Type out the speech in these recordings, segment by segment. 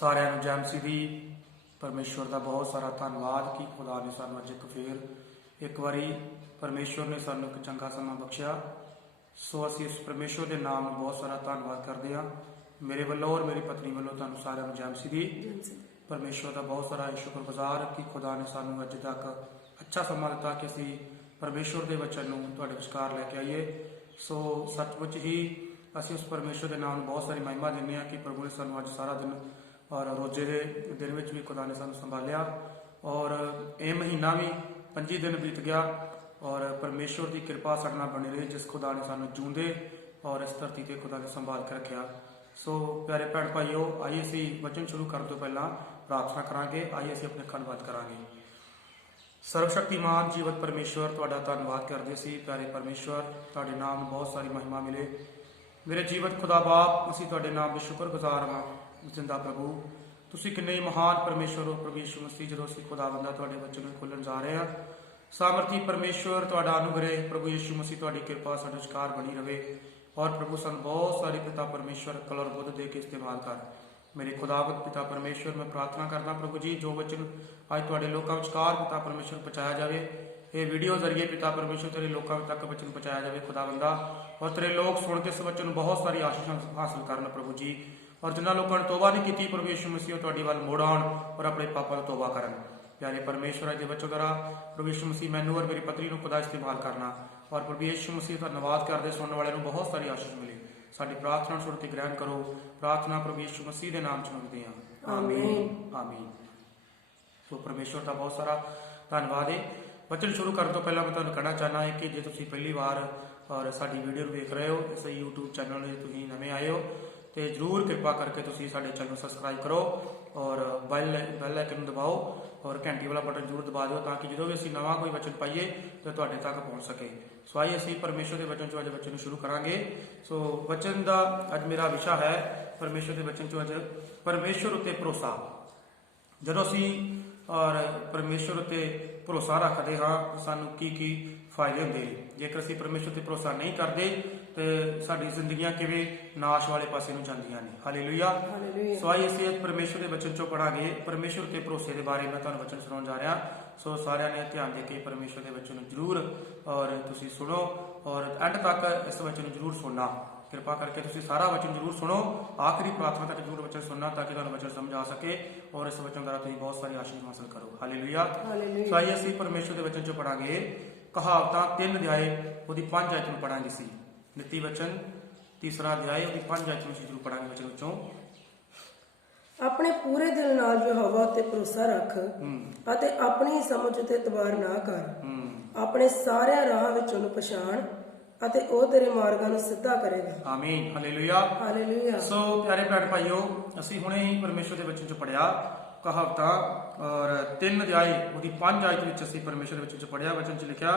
ਸਾਰਿਆਂ ਨੂੰ ਜੈ ਮਸੀਹ ਦੀ। ਪਰਮੇਸ਼ਵਰ ਦਾ ਬਹੁਤ ਸਾਰਾ ਧੰਨਵਾਦ ਕਿ ਖੁਦਾ ਨੇ ਸਾਨੂੰ ਅੱਜ ਇੱਕ ਵਾਰੀ ਪਰਮੇਸ਼ਵਰ ਨੇ ਸਾਨੂੰ ਇੱਕ ਚੰਗਾ ਸਮਾਂ ਬਖਸ਼ਿਆ। ਸੋ ਅਸੀਂ ਇਸ ਪਰਮੇਸ਼ਵਰ ਦੇ ਨਾਮ ਨੂੰ ਬਹੁਤ ਸਾਰਾ ਧੰਨਵਾਦ ਕਰਦੇ ਹਾਂ। ਮੇਰੇ ਵੱਲੋਂ ਔਰ ਮੇਰੀ ਪਤਨੀ ਵੱਲੋਂ ਤੁਹਾਨੂੰ ਸਾਰਿਆਂ ਨੂੰ ਜੈ ਮਸੀਹ ਦੀ। ਪਰਮੇਸ਼ਵਰ ਦਾ ਬਹੁਤ ਸਾਰਾ ਸ਼ੁਕਰਗੁਜ਼ਾਰ ਕਿ ਖੁਦਾ ਨੇ ਸਾਨੂੰ ਅੱਜ ਤੱਕ ਅੱਛਾ ਸਮਾਂ ਦਿੱਤਾ ਕਿ ਅਸੀਂ ਪਰਮੇਸ਼ਵਰ ਦੇ ਵਚਨ ਨੂੰ ਤੁਹਾਡੇ ਵਿਚਕਾਰ ਲੈ ਕੇ ਆਈਏ। ਸੋ ਸੱਚਮੁੱਚ ਹੀ ਅਸੀਂ ਉਸ ਪਰਮੇਸ਼ਵਰ ਦੇ ਨਾਮ ਨੂੰ ਬਹੁਤ ਸਾਰੀ ਮਹਿਮਾ ਦਿੰਦੇ ਹਾਂ ਕਿ ਪ੍ਰਭੂ ਨੇ ਸਾਨੂੰ ਅੱਜ ਸਾਰਾ ਦਿਨ ਔਰ ਰੋਜ਼ੇ ਦੇ ਦਿਨ ਵਿੱਚ ਵੀ ਖੁਦਾ ਨੇ ਸਾਨੂੰ ਸੰਭਾਲਿਆ ਔਰ ਇਹ ਮਹੀਨਾ ਵੀ 25 ਦਿਨ ਬੀਤ ਗਿਆ ਔਰ ਪਰਮੇਸ਼ਵਰ ਦੀ ਕਿਰਪਾ ਸਾਡੇ ਨਾਲ ਬਣੀ ਰਹੀ, ਜਿਸ ਖੁਦਾ ਨੇ ਸਾਨੂੰ ਜੂੰਦੇ ਔਰ ਇਸ ਧਰਤੀ ਤੇ ਖੁਦਾ ਨੇ ਸੰਭਾਲ ਕੇ ਰੱਖਿਆ। ਸੋ ਪਿਆਰੇ ਭੈਣ ਭਾਈਓ, ਆइए ਅਸੀਂ ਵਚਨ ਸ਼ੁਰੂ ਕਰਨ ਤੋਂ ਪਹਿਲਾਂ ਪ੍ਰਾਰਥਨਾ ਕਰਾਂਗੇ। ਆइए ਅਸੀਂ ਆਪਣੇ ਅੱਖਾਂ ਬੰਦ ਕਰਾਂਗੇ। ਸਰਵਸ਼ਕਤੀਮਾਨ ਜੀਵਤ ਪਰਮੇਸ਼ਵਰ, ਤੁਹਾਡਾ ਧੰਨਵਾਦ ਕਰਦੇ ਸੀ। ਪਿਆਰੇ ਪਰਮੇਸ਼ਵਰ, ਤੁਹਾਡੇ ਨਾਮ ਨੂੰ ਬਹੁਤ ਸਾਰੀ ਮਹਿਮਾ ਮਿਲੇ। ਮੇਰੇ ਜੀਵਤ ਖੁਦਾ ਬਾਪ, ਅਸੀਂ ਤੁਹਾਡੇ ਨਾਮ ਦੇ ਸ਼ੁਕਰਗੁਜ਼ਾਰ ਹਾਂ। ਜਿੰਦਾ ਪ੍ਰਭੂ, ਤੁਸੀਂ ਕਿੰਨੇ ਹੀ ਮਹਾਨ ਪਰਮੇਸ਼ਵਰ ਹੋ। ਪ੍ਰਭੂ ਯਿਸੂ ਮਸੀਹ, ਜਦੋਂ ਅਸੀਂ ਖੁਦਾਵੰਦਾ ਤੁਹਾਡੇ ਵਚਨ ਨੂੰ ਖੋਲ੍ਹਣ ਜਾ ਰਹੇ ਹਾਂ, ਸਾਮਰਥੀ ਪਰਮੇਸ਼ਵਰ ਤੁਹਾਡਾ ਅਨੁਗ੍ਰਹਿ ਪ੍ਰਭੂ ਯਿਸੂ ਮਸੀਹ, ਤੁਹਾਡੀ ਕਿਰਪਾ ਸਾਡੇ ਵਿਚਕਾਰ ਬਣੀ ਰਵੇ ਔਰ ਪ੍ਰਭੂ ਸਾਨੂੰ ਬਹੁਤ ਸਾਰੀ ਪਿਤਾ ਪਰਮੇਸ਼ਵਰ ਅਕਲ ਔਰ ਬੁੱਧ ਦੇ ਕੇ ਇਸਤੇਮਾਲ ਕਰ। ਮੇਰੇ ਖੁਦਾਵੰਦ ਪਿਤਾ ਪਰਮੇਸ਼ਵਰ, ਮੈਂ ਪ੍ਰਾਰਥਨਾ ਕਰਦਾ ਪ੍ਰਭੂ ਜੀ, ਜੋ ਵਚਨ ਅੱਜ ਤੁਹਾਡੇ ਲੋਕਾਂ ਵਿਚਕਾਰ ਪਿਤਾ ਪਰਮੇਸ਼ਵਰ ਪਹੁੰਚਾਇਆ ਜਾਵੇ, ਇਹ ਵੀਡੀਓ ਜ਼ਰੀਏ ਪਿਤਾ ਪਰਮੇਸ਼ਵਰ ਤੇਰੇ ਲੋਕਾਂ ਤੱਕ ਵਚਨ ਪਹੁੰਚਾਇਆ ਜਾਵੇ ਖੁਦਾਵੰਦਾ, ਔਰ ਤੇਰੇ ਲੋਕ ਸੁਣ ਕੇ ਇਸ ਵਚਨ ਨੂੰ ਬਹੁਤ ਸਾਰੀ ਆਸ਼ੀਸ਼ਾਂ ਹਾਸਲ ਕਰਨ ਪ੍ਰਭੂ ਜੀ। ਔਰ ਜਿਨ੍ਹਾਂ ਲੋਕਾਂ ਨੇ ਤੋਬਾ ਨਹੀਂ ਕੀਤੀ ਪ੍ਰਭੂ ਯਿਸੂ ਮਸੀਹ, ਤੁਹਾਡੀ ਵੱਲ ਮੁੜ ਆਉਣ ਔਰ ਆਪਣੇ ਪਾਪਾਂ ਤੋਂ ਤੋਬਾ ਕਰਨ। ਪਿਆਰੇ ਪਰਮੇਸ਼ਵਰ ਦੇ ਵਚਨ ਦੁਆਰਾ ਪ੍ਰਭੂ ਯਿਸੂ ਮਸੀਹ ਮੈਨੂੰ ਔਰ ਮੇਰੀ ਪਤਨੀ ਨੂੰ ਖੁਦਾ ਇਸਤੇਮਾਲ ਕਰਨਾ ਔਰ ਪ੍ਰਭੂ ਯਿਸੂ ਮਸੀਹ ਦਾ ਧੰਨਵਾਦ ਕਰਦੇ ਸੁਣਨ ਵਾਲਿਆਂ ਨੂੰ ਬਹੁਤ ਸਾਰੀ ਆਸ਼ੀਸ਼ ਮਿਲੇ। ਸਾਡੀ ਪ੍ਰਾਰਥਨਾ ਸੁਣ ਕੇ ਗ੍ਰਹਿਣ ਕਰੋ। ਪ੍ਰਾਰਥਨਾ ਪ੍ਰਭੂ ਯਿਸੂ ਮਸੀਹ ਦੇ ਨਾਮ ਚ ਮੰਗਦੇ ਹਾਂ, ਆਮੀਨ ਆਮੀਨ। ਸੋ ਪਰਮੇਸ਼ਵਰ ਦਾ ਬਹੁਤ ਸਾਰਾ ਧੰਨਵਾਦ ਹੈ। ਵਚਨ ਸ਼ੁਰੂ ਕਰਨ ਤੋਂ ਪਹਿਲਾਂ ਮੈਂ ਤੁਹਾਨੂੰ ਕਹਿਣਾ ਚਾਹੁੰਦਾ ਹਾਂ ਕਿ ਜੇ ਤੁਸੀਂ ਪਹਿਲੀ ਵਾਰ ਔਰ ਸਾਡੀ ਵੀਡੀਓ ਨੂੰ ਵੇਖ ਰਹੇ ਹੋ, ਇਸ YouTube ਚੈਨਲ ਨੂੰ ਤੁਸੀਂ ਨਵੇਂ ਆਏ ਹੋ, ਤੇ ਜ਼ਰੂਰ ਕਿਰਪਾ ਕਰਕੇ ਤੁਸੀਂ ਸਾਡੇ ਚੈਨਲ ਨੂੰ ਸਬਸਕ੍ਰਾਈਬ ਕਰੋ ਔਰ ਬੈਲ ਆਈਕਨ ਨੂੰ ਦਬਾਓ ਔਰ ਘੰਟੀ ਵਾਲਾ ਬਟਨ ਜ਼ਰੂਰ ਦਬਾ ਦਿਓ, ਤਾਂ ਕਿ ਜਦੋਂ ਵੀ ਅਸੀਂ ਨਵਾਂ ਕੋਈ ਵਚਨ ਪਾਈਏ ਤਾਂ ਤੁਹਾਡੇ ਤੱਕ ਪਹੁੰਚ ਸਕੇ। ਸੋ ਆइए ਅਸੀਂ ਪਰਮੇਸ਼ਵਰ ਦੇ ਵਚਨ ਚੋਂ ਅੱਜ ਵਚਨ ਨੂੰ ਸ਼ੁਰੂ ਕਰਾਂਗੇ। ਸੋ ਵਚਨ ਦਾ ਅੱਜ ਮੇਰਾ ਵਿਸ਼ਾ ਹੈ ਪਰਮੇਸ਼ਵਰ ਦੇ ਵਚਨ ਚੋਂ ਅੱਜ ਪਰਮੇਸ਼ਵਰ ਉੱਤੇ ਭਰੋਸਾ। ਜਦੋਂ ਅਸੀਂ ਔਰ ਪਰਮੇਸ਼ਵਰ ਉੱਤੇ ਭਰੋਸਾ ਰੱਖਦੇ ਹਾਂ, ਸਾਨੂੰ ਕੀ ਕੀ ਫਾਇਦੇ ਹੁੰਦੇ ਨੇ। ਜੇਕਰ ਅਸੀਂ ਪਰਮੇਸ਼ਵਰ ਤੇ ਭਰੋਸਾ ਨਹੀਂ ਕਰਦੇ ਤੇ ਸਾਡੀ ਜ਼ਿੰਦਗੀਆਂ ਕਿਵੇਂ ਨਾਸ਼ ਵਾਲੇ ਪਾਸੇ ਨੂੰ ਜਾਂਦੀਆਂ ਨੇ। ਹਾਲੇਲੂਇਆ। ਸੋ ਆइए ਅਸੀਂ ਅੱਜ ਪਰਮੇਸ਼ਵਰ ਦੇ ਵਚਨ ਚੋਂ ਪੜਾਂਗੇ। ਪਰਮੇਸ਼ਵਰ ਤੇ ਭਰੋਸੇ ਦੇ ਬਾਰੇ ਮੈਂ ਤੁਹਾਨੂੰ ਵਚਨ ਸੁਣਾਉਣ ਜਾ ਰਿਹਾ। ਸੋ ਸਾਰਿਆਂ ਨੇ ਧਿਆਨ ਦੇ ਕੇ ਪਰਮੇਸ਼ਵਰ ਦੇ ਵਚਨ ਨੂੰ ਜ਼ਰੂਰ ਔਰ ਤੁਸੀਂ ਸੁਣੋ ਔਰ ਐਂਡ ਤੱਕ ਇਸ ਵਚਨ ਨੂੰ ਜ਼ਰੂਰ ਸੁਣਨਾ। ਕਿਰਪਾ ਕਰਕੇ ਤੁਸੀਂ ਸਾਰਾ ਵਚਨ ਜ਼ਰੂਰ ਸੁਣੋ, ਆਖਰੀ ਪ੍ਰਾਰਥਨਾ ਤੱਕ ਜ਼ਰੂਰ ਵਚਨ ਸੁਣਨਾ, ਤਾਂ ਕਿ ਤੁਹਾਨੂੰ ਵਚਨ ਸਮਝ ਆ ਸਕੇ ਔਰ ਇਸ ਵਚਨ ਦੁਆਰਾ ਤੁਸੀਂ ਬਹੁਤ ਸਾਰੀ ਆਸ਼ੀਸ਼ ਹਾਸਲ ਕਰੋ। ਹਾਲੇਲੂਇਆ। ਸੋ ਆइए ਅਸੀਂ ਪਰਮੇਸ਼ਵਰ ਦੇ ਵਚਨ ਚੋਂ ਪੜਾਂਗੇ। ਕਹਾਵਤਾਂ 3 ਅਧਿਆਏ ਉਹਦੀ 5 ਆਇਤ ਨੂੰ ਪੜਾਂਗੇ ਸੀ। ਨੀਤੀ ਵਚਨ 3 ਅਧਿਆਏ ਉਹਦੀ 5 ਆਇਤ ਨੂੰ ਜ਼ਰੂਰ ਪੜਾਂਗੇ ਵਚਨ ਵਿੱਚੋਂ। ਆਪਣੇ ਪੂਰੇ ਦਿਲ ਨਾਲ ਯਹੋਵਾ ਉੱਤੇ ਭਰੋਸਾ ਰੱਖ ਅਤੇ ਆਪਣੀ ਸਮਝ ਉੱਤੇ ਇਤਬਾਰ ਨਾ ਕਰ। ਆਪਣੇ ਸਾਰਿਆਂ ਰਾਹਾਂ ਵਿੱਚ ਉਹਨੂੰ ਪਛਾਣ ਅਤੇ ਉਹ ਤੇਰੇ ਮਾਰਗਾਂ ਨੂੰ ਸਿੱਧਾ ਕਰੇਗਾ। ਆਮੀਨ। ਹਾਲੇਲੂਇਆ। ਹਾਲੇਲੂਇਆ। ਸੋ ਪਿਆਰੇ ਭੈਣ ਭਾਈਓ, ਅਸੀਂ ਹੁਣੇ ਹੀ ਪਰਮੇਸ਼ਵਰ ਦੇ ਵਚਨ ਚ ਪੜਿਆ ਕਹਾਵਤਾਂ ਔਰ 3 ਅਧਿਆਏ ਉਹਦੀ 5 ਆਇਤ ਵਿੱਚ ਅਸੀਂ ਪਰਮੇਸ਼ਵਰ ਦੇ ਵਚਨ ਚ ਪੜਿਆ। ਵਚਨ ਚ ਲਿਖਿਆ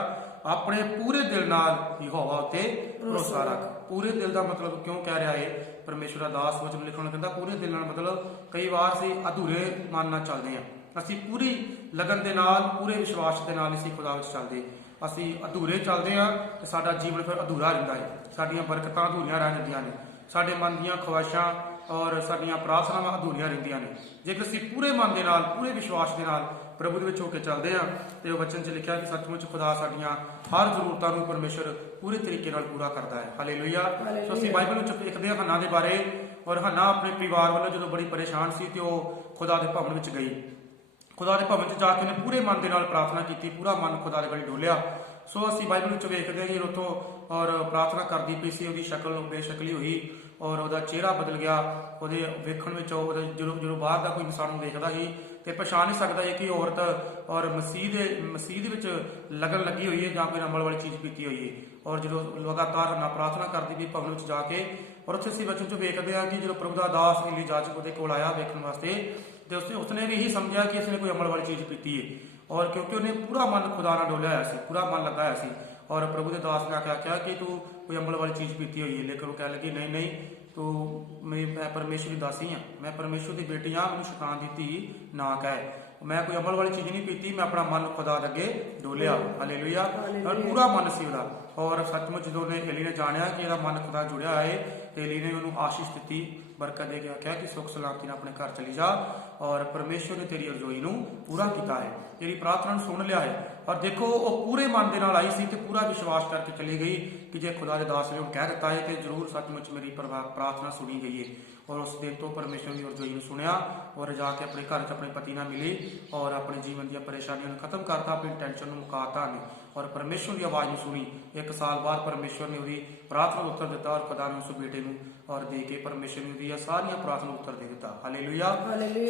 ਆਪਣੇ ਪੂਰੇ ਦਿਲ ਨਾਲ ਯਹੋਵਾ ਉੱਤੇ ਭਰੋਸਾ ਰੱਖ। ਪੂਰੇ ਦਿਲ ਦਾ ਮਤਲਬ ਕਿਉਂ ਕਹਿ ਰਿਹਾ ਹੈ ਪਰਮੇਸ਼ਵਰ ਦਾ ਦਾਸ? ਵਚਨ ਲਿਖਣ ਕਹਿੰਦਾ ਪੂਰੇ ਦਿਲ ਨਾਲ ਮਤਲਬ ਕਈ ਵਾਰ ਅਸੀਂ ਅਧੂਰੇ ਮਨ ਨਾਲ ਚੱਲਦੇ ਹਾਂ। ਅਸੀਂ ਪੂਰੀ ਲਗਨ ਦੇ ਨਾਲ, ਪੂਰੇ ਵਿਸ਼ਵਾਸ ਦੇ ਨਾਲ ਅਸੀਂ ਖੁਦਾ ਵਿੱਚ ਚੱਲਦੇ। ਅਸੀਂ ਅਧੂਰੇ ਚੱਲਦੇ ਹਾਂ ਤੇ ਸਾਡਾ ਜੀਵਨ ਫਿਰ ਅਧੂਰਾ ਰਹਿੰਦਾ ਹੈ। ਸਾਡੀਆਂ ਬਰਕਤਾਂ ਅਧੂਰੀਆਂ ਰਹਿ ਜਾਂਦੀਆਂ ਨੇ, ਸਾਡੇ ਮਨ ਦੀਆਂ ਖਵਾਇਸ਼ਾਂ ਔਰ ਸਾਡੀਆਂ ਪ੍ਰਾਰਥਨਾਵਾਂ ਅਧੂਰੀਆਂ ਰਹਿੰਦੀਆਂ ਨੇ। ਜੇਕਰ ਅਸੀਂ ਪੂਰੇ ਮਨ ਦੇ ਨਾਲ, ਪੂਰੇ ਵਿਸ਼ਵਾਸ ਦੇ ਨਾਲ ਪ੍ਰਭੂ ਦੇ ਵਿੱਚ ਹੋ ਕੇ ਚੱਲਦੇ ਹਾਂ ਤੇ ਉਹ ਵਚਨ 'ਚ ਲਿਖਿਆ ਕਿ ਸੱਚਮੁੱਚ ਖੁਦਾ ਸਾਡੀਆਂ ਹਰ ਜ਼ਰੂਰਤਾਂ ਨੂੰ ਪਰਮੇਸ਼ਰ ਪੂਰੇ ਤਰੀਕੇ ਨਾਲ ਪੂਰਾ ਕਰਦਾ ਹੈ। ਹਾਲੇਲੂਇਆ। ਸੋ ਅਸੀਂ ਬਾਈਬਲ ਵਿੱਚ ਦੇਖਦੇ ਹਾਂ ਹੰਨਾ ਦੇ ਬਾਰੇ, ਔਰ ਹੰਨਾ ਆਪਣੇ ਪਰਿਵਾਰ ਵੱਲੋਂ ਜਦੋਂ ਬੜੀ ਪਰੇਸ਼ਾਨ ਸੀ ਤੇ ਉਹ ਖੁਦਾ ਦੇ ਭਵਨ ਵਿੱਚ ਗਈ। ਖੁਦਾ ਦੇ ਭਵਨ 'ਚ ਜਾ ਕੇ ਉਹਨੇ ਪੂਰੇ ਮਨ ਦੇ ਨਾਲ ਪ੍ਰਾਰਥਨਾ ਕੀਤੀ, ਪੂਰਾ ਮਨ ਖੁਦਾ ਦੇ ਵੱਲ ਡੋਲਿਆ। ਸੋ ਅਸੀਂ ਬਾਈਬਲ ਵਿੱਚ ਵੇਖਦੇ ਹਾਂ ਜੀ ਉੱਥੋਂ ਔਰ ਪ੍ਰਾਰਥਨਾ ਕਰਦੀ ਪਈ ਸੀ, ਉਹਦੀ ਸ਼ਕਲ ਬੇਸ਼ਕਲੀ ਹੋਈ ਔਰ ਉਹਦਾ ਚਿਹਰਾ ਬਦਲ ਗਿਆ। ਉਹਦੇ ਵੇਖਣ ਵਿੱਚ ਉਹਦੇ ਜਦੋਂ ਬਾਹਰ ਦਾ ਕੋਈ ਇਨਸਾਨ ਨੂੰ ਵੇਖਦਾ ਸੀ ਤੇ ਪਛਾਣ ਨਹੀਂ ਸਕਦਾ ਹੈ ਕਿ ਔਰਤ ਔਰ ਮਸੀਹ ਦੇ ਵਿੱਚ ਲੱਗਣ ਲੱਗੀ ਹੋਈ ਹੈ ਜਾਂ ਕੋਈ ਅਮਲ ਵਾਲੀ ਚੀਜ਼ ਪੀਤੀ ਹੋਈ ਹੈ। ਔਰ ਜਦੋਂ ਲਗਾਤਾਰ ਨਾ ਪ੍ਰਾਰਥਨਾ ਕਰਦੀ ਵੀ ਭਵਨ ਵਿੱਚ ਜਾ ਕੇ, ਔਰ ਉੱਥੇ ਅਸੀਂ ਵਚਨ 'ਚ ਵੇਖਦੇ ਹਾਂ ਕਿ ਜਦੋਂ ਪ੍ਰਭੂ ਦਾ ਦਾਸ ਏਲੀ ਜਾਜਕ ਉਹਦੇ ਕੋਲ ਆਇਆ ਵੇਖਣ ਵਾਸਤੇ ਤੇ ਉਸਨੇ ਵੀ ਇਹੀ ਸਮਝਿਆ ਕਿ ਇਸਨੇ ਕੋਈ ਅਮਲ ਵਾਲੀ ਚੀਜ਼ ਪੀਤੀ ਹੈ। ਔਰ ਕਿਉਂਕਿ ਉਹਨੇ ਪੂਰਾ ਮਨ ਖੁਦਾ ਨਾਲ ਡੋਲਿਆ ਹੋਇਆ ਸੀ, ਪੂਰਾ ਮਨ ਲੱਗਾ ਹੋਇਆ ਸੀ। ਔਰ ਪ੍ਰਭੂ ਦੇ ਦਾਸ ਨੇ ਆਖਿਆ ਕਿ ਤੂੰ ਕੋਈ ਅਮਲ ਵਾਲੀ ਚੀਜ਼ ਪੀਤੀ ਹੋਈ ਹੈ। ਲੇਕਿਨ ਉਹ ਕਹਿ ਲੱਗੀ ਨਹੀਂ ਨਹੀਂ, ਤੂੰ ਮੈਂ ਪਰਮੇਸ਼ਵਰ ਦੀ ਦਾਸੀ ਹਾਂ, ਮੈਂ ਪਰਮੇਸ਼ਵਰ ਦੀ ਬੇਟੀ ਹਾਂ, ਮੈਨੂੰ ਸ਼ੈਤਾਨ ਦੀ ਧੀ ਨਾ ਕਹਿ। ਮੈਂ ਕੋਈ ਅਮਲ ਵਾਲੀ ਚੀਜ਼ ਨਹੀਂ ਪੀਤੀ, ਮੈਂ ਆਪਣਾ ਮਨ ਖੁਦਾ ਦੇ ਅੱਗੇ ਡੋਲਿਆ। ਹਾਲੇਲੂਇਆ। ਔਰ ਪੂਰਾ ਮਨ ਸੀ ਉਹਦਾ। ਔਰ ਸੱਚਮੁੱਚ ਜਦੋਂ ਏਲੀ ਨੇ ਜਾਣਿਆ ਕਿ ਇਹਦਾ ਮਨ ਖੁਦਾ ਜੁੜਿਆ ਹੈ, ਏਲੀ ਨੇ ਉਹਨੂੰ ਆਸ਼ੀਸ਼ ਦਿੱਤੀ, ਬਰਕਤ ਦੇ ਕੇ ਆਖਿਆ ਕਿ ਸੁਖ ਸਲਾਮਤੀ ਨਾਲ ਆਪਣੇ ਘਰ ਚਲੀ ਜਾ, ਔਰ ਪਰਮੇਸ਼ਵਰ ਨੇ ਤੇਰੀ ਅਰਜ਼ੋਈ ਨੂੰ ਪੂਰਾ ਕੀਤਾ ਹੈ, ਤੇਰੀ ਪ੍ਰਾਰਥਨਾ ਨੂੰ ਸੁਣ ਲਿਆ ਹੈ। ਔਰ ਦੇਖੋ ਉਹ ਪੂਰੇ ਮਨ ਦੇ ਨਾਲ ਆਈ ਸੀ ਤੇ ਪੂਰਾ ਵਿਸ਼ਵਾਸ ਕਰਕੇ ਚਲੀ ਗਈ ਕਿ ਜੇ ਖੁਦਾ ਦੇ ਦਾਸ ਨੇ ਉਹ ਕਹਿ ਦਿੱਤਾ ਹੈ ਤੇ ਜ਼ਰੂਰ ਸੱਚਮੁੱਚ ਮੇਰੀ ਪ੍ਰਾਰਥਨਾ ਸੁਣੀ ਗਈ ਹੈ। ਔਰ ਉਸ ਦਿਨ ਤੋਂ ਪਰਮੇਸ਼ਵਰ ਦੀ ਅਰਜ਼ੋਈ ਨੂੰ ਸੁਣਿਆ ਔਰ ਜਾ ਕੇ ਆਪਣੇ ਘਰ 'ਚ ਆਪਣੇ ਪਤੀ ਨਾਲ ਮਿਲੀ ਔਰ ਆਪਣੇ ਜੀਵਨ ਦੀਆਂ ਪਰੇਸ਼ਾਨੀਆਂ ਨੂੰ ਖਤਮ ਕਰਤਾ, ਆਪਣੀ ਟੈਨਸ਼ਨ ਨੂੰ ਮੁਕਾਤਾ ਨੇ ਔਰ ਪਰਮੇਸ਼ਵਰ ਦੀ ਆਵਾਜ਼ ਨੂੰ ਸੁਣੀ। 1 ਸਾਲ ਬਾਅਦ ਪਰਮੇਸ਼ਵਰ ਨੇ ਉਹਦੀ ਪ੍ਰਾਰਥਨਾ ਨੂੰ ਉੱਤਰ ਦਿੱਤਾ ਔਰ ਖੁਦਾ ਨੇ ਉਸ ਬੇਟੇ ਨੂੰ ਔਰ ਦੇ ਕੇ ਪਰਮੇਸ਼ਵਰ ਨੇ ਉਹਦੀਆਂ ਸਾਰੀਆਂ ਪ੍ਰਾਰਥਨਾ ਨੂੰ ਉੱਤਰ ਦੇ ਦਿੱਤਾ। ਹਾਲੇਲੂਇਆ।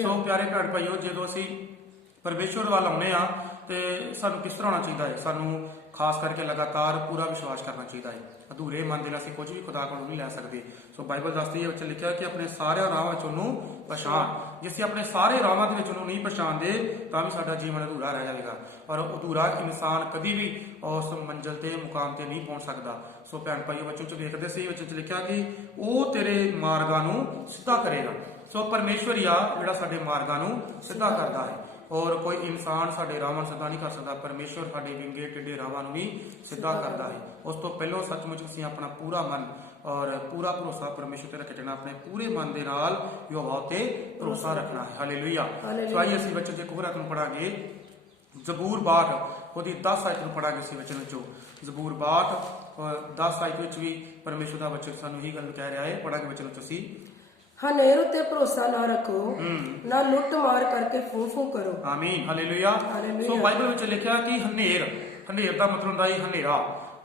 ਸੋ ਪਿਆਰੇ ਭੈਣ ਭਾਈਓ, ਜਦੋਂ ਅਸੀਂ ਪਰਮੇਸ਼ਵਰ ਵੱਲ ਆਉਂਦੇ ਆ ਤੇ ਸਾਨੂੰ ਕਿਸ ਤਰ੍ਹਾਂ ਹੋਣਾ ਚਾਹੀਦਾ ਹੈ? ਸਾਨੂੰ ਖਾਸ ਕਰਕੇ ਲਗਾਤਾਰ ਪੂਰਾ ਵਿਸ਼ਵਾਸ ਕਰਨਾ ਚਾਹੀਦਾ ਹੈ। ਅਧੂਰੇ ਮਨ ਦੇ ਨਾਲ ਅਸੀਂ ਕੁਝ ਵੀ ਖੁਦਾ ਕੋਲੋਂ ਨਹੀਂ ਲੈ ਸਕਦੇ। ਸੋ ਬਾਈਬਲ ਦੱਸਦੀ ਹੈ, ਵਿੱਚ ਲਿਖਿਆ ਕਿ ਆਪਣੇ ਸਾਰਿਆਂ ਰਾਹਾਂ ਵਿੱਚ ਉਹਨੂੰ ਪਛਾਣ। ਜੇ ਅਸੀਂ ਆਪਣੇ ਸਾਰੇ ਰਾਹਾਂ ਦੇ ਵਿੱਚ ਉਹਨੂੰ ਨਹੀਂ ਪਛਾਣਦੇ ਤਾਂ ਵੀ ਸਾਡਾ ਜੀਵਨ ਅਧੂਰਾ ਰਹਿ ਜਾਵੇਗਾ ਔਰ ਅਧੂਰਾ ਇਨਸਾਨ ਕਦੀ ਵੀ ਉਸ ਮੰਜ਼ਿਲ ਤੇ ਮੁਕਾਮ ਤੇ ਨਹੀਂ ਪਹੁੰਚ ਸਕਦਾ। ਸੋ ਭੈਣ ਭਾਈਓ, ਬੱਚੋਂ ਚ ਵੇਖਦੇ ਸੀ, ਵਿੱਚ ਲਿਖਿਆ ਕਿ ਉਹ ਤੇਰੇ ਮਾਰਗਾਂ ਨੂੰ ਸਿੱਧਾ ਕਰੇਗਾ। ਸੋ ਪਰਮੇਸ਼ਵਰ ਹੀ ਆ ਜਿਹੜਾ ਸਾਡੇ ਮਾਰਗਾਂ ਨੂੰ ਸਿੱਧਾ ਕਰਦਾ ਹੈ ਔਰ ਕੋਈ ਇਨਸਾਨ ਸਾਡੇ ਰਾਹਾਂ ਨੂੰ ਸਿੱਧਾ ਨਹੀਂ ਕਰ ਸਕਦਾ। ਪਰਮੇਸ਼ਵਰ ਸਾਡੇ ਵਿੰਗੇ ਟੇਢੇ ਰਾਹਾਂ ਨੂੰ ਵੀ ਸਿੱਧਾ ਕਰਦਾ ਹੈ। ਉਸ ਤੋਂ ਪਹਿਲਾਂ ਸੱਚਮੁੱਚ ਅਸੀਂ ਆਪਣਾ ਪੂਰਾ ਮਨ ਔਰ ਪੂਰਾ ਭਰੋਸਾ ਪਰਮੇਸ਼ਵਰ ਤੇ ਰੱਖਣਾ, ਆਪਣੇ ਪੂਰੇ ਮਨ ਦੇ ਨਾਲ ਯਹੋਵਾ ਤੇ ਭਰੋਸਾ ਰੱਖਣਾ ਹੈ। ਹਾਲੇਲੂਇਆ। ਸੋ ਆइए ਅਸੀਂ ਬੱਚੇ ਦੇ ਕੋਹਰਾ ਨੂੰ ਪੜਾਂਗੇ ਜ਼ਬੂਰ 62 ਉਹਦੀ 10 ਆਇਤ ਨੂੰ ਪੜਾਂਗੇ ਅਸੀਂ ਵਚਨ ਵਿੱਚੋਂ। ਜ਼ਬੂਰ 62 ਔਰ 10 ਆਇਤ ਵਿੱਚ ਵੀ ਪਰਮੇਸ਼ਵਰ ਦਾ ਵਚਨ ਸਾਨੂੰ ਇਹੀ ਗੱਲ ਕਹਿ ਰਿਹਾ ਹੈ। ਪੜਾਂਗੇ ਵਚਨ ਵਿੱਚ ਅਸੀਂ। ਹਨੇਰ ਉੱਤੇ ਭਰੋਸਾ ਨਾ ਰੱਖੋ, ਨਾ ਲੁੱਟ ਮਾਰ ਕਰਕੇ ਫੂ ਫੂ ਕਰੋ। ਆਮੀਨ। ਹਾਲੇਲੂਇਆ। ਸੋ ਬਾਈਬਲ ਵਿੱਚ ਲਿਖਿਆ ਕਿ ਹਨੇਰ ਦਾ ਮਤਲਬ ਹੁੰਦਾ ਹੈ ਹਨੇਰਾ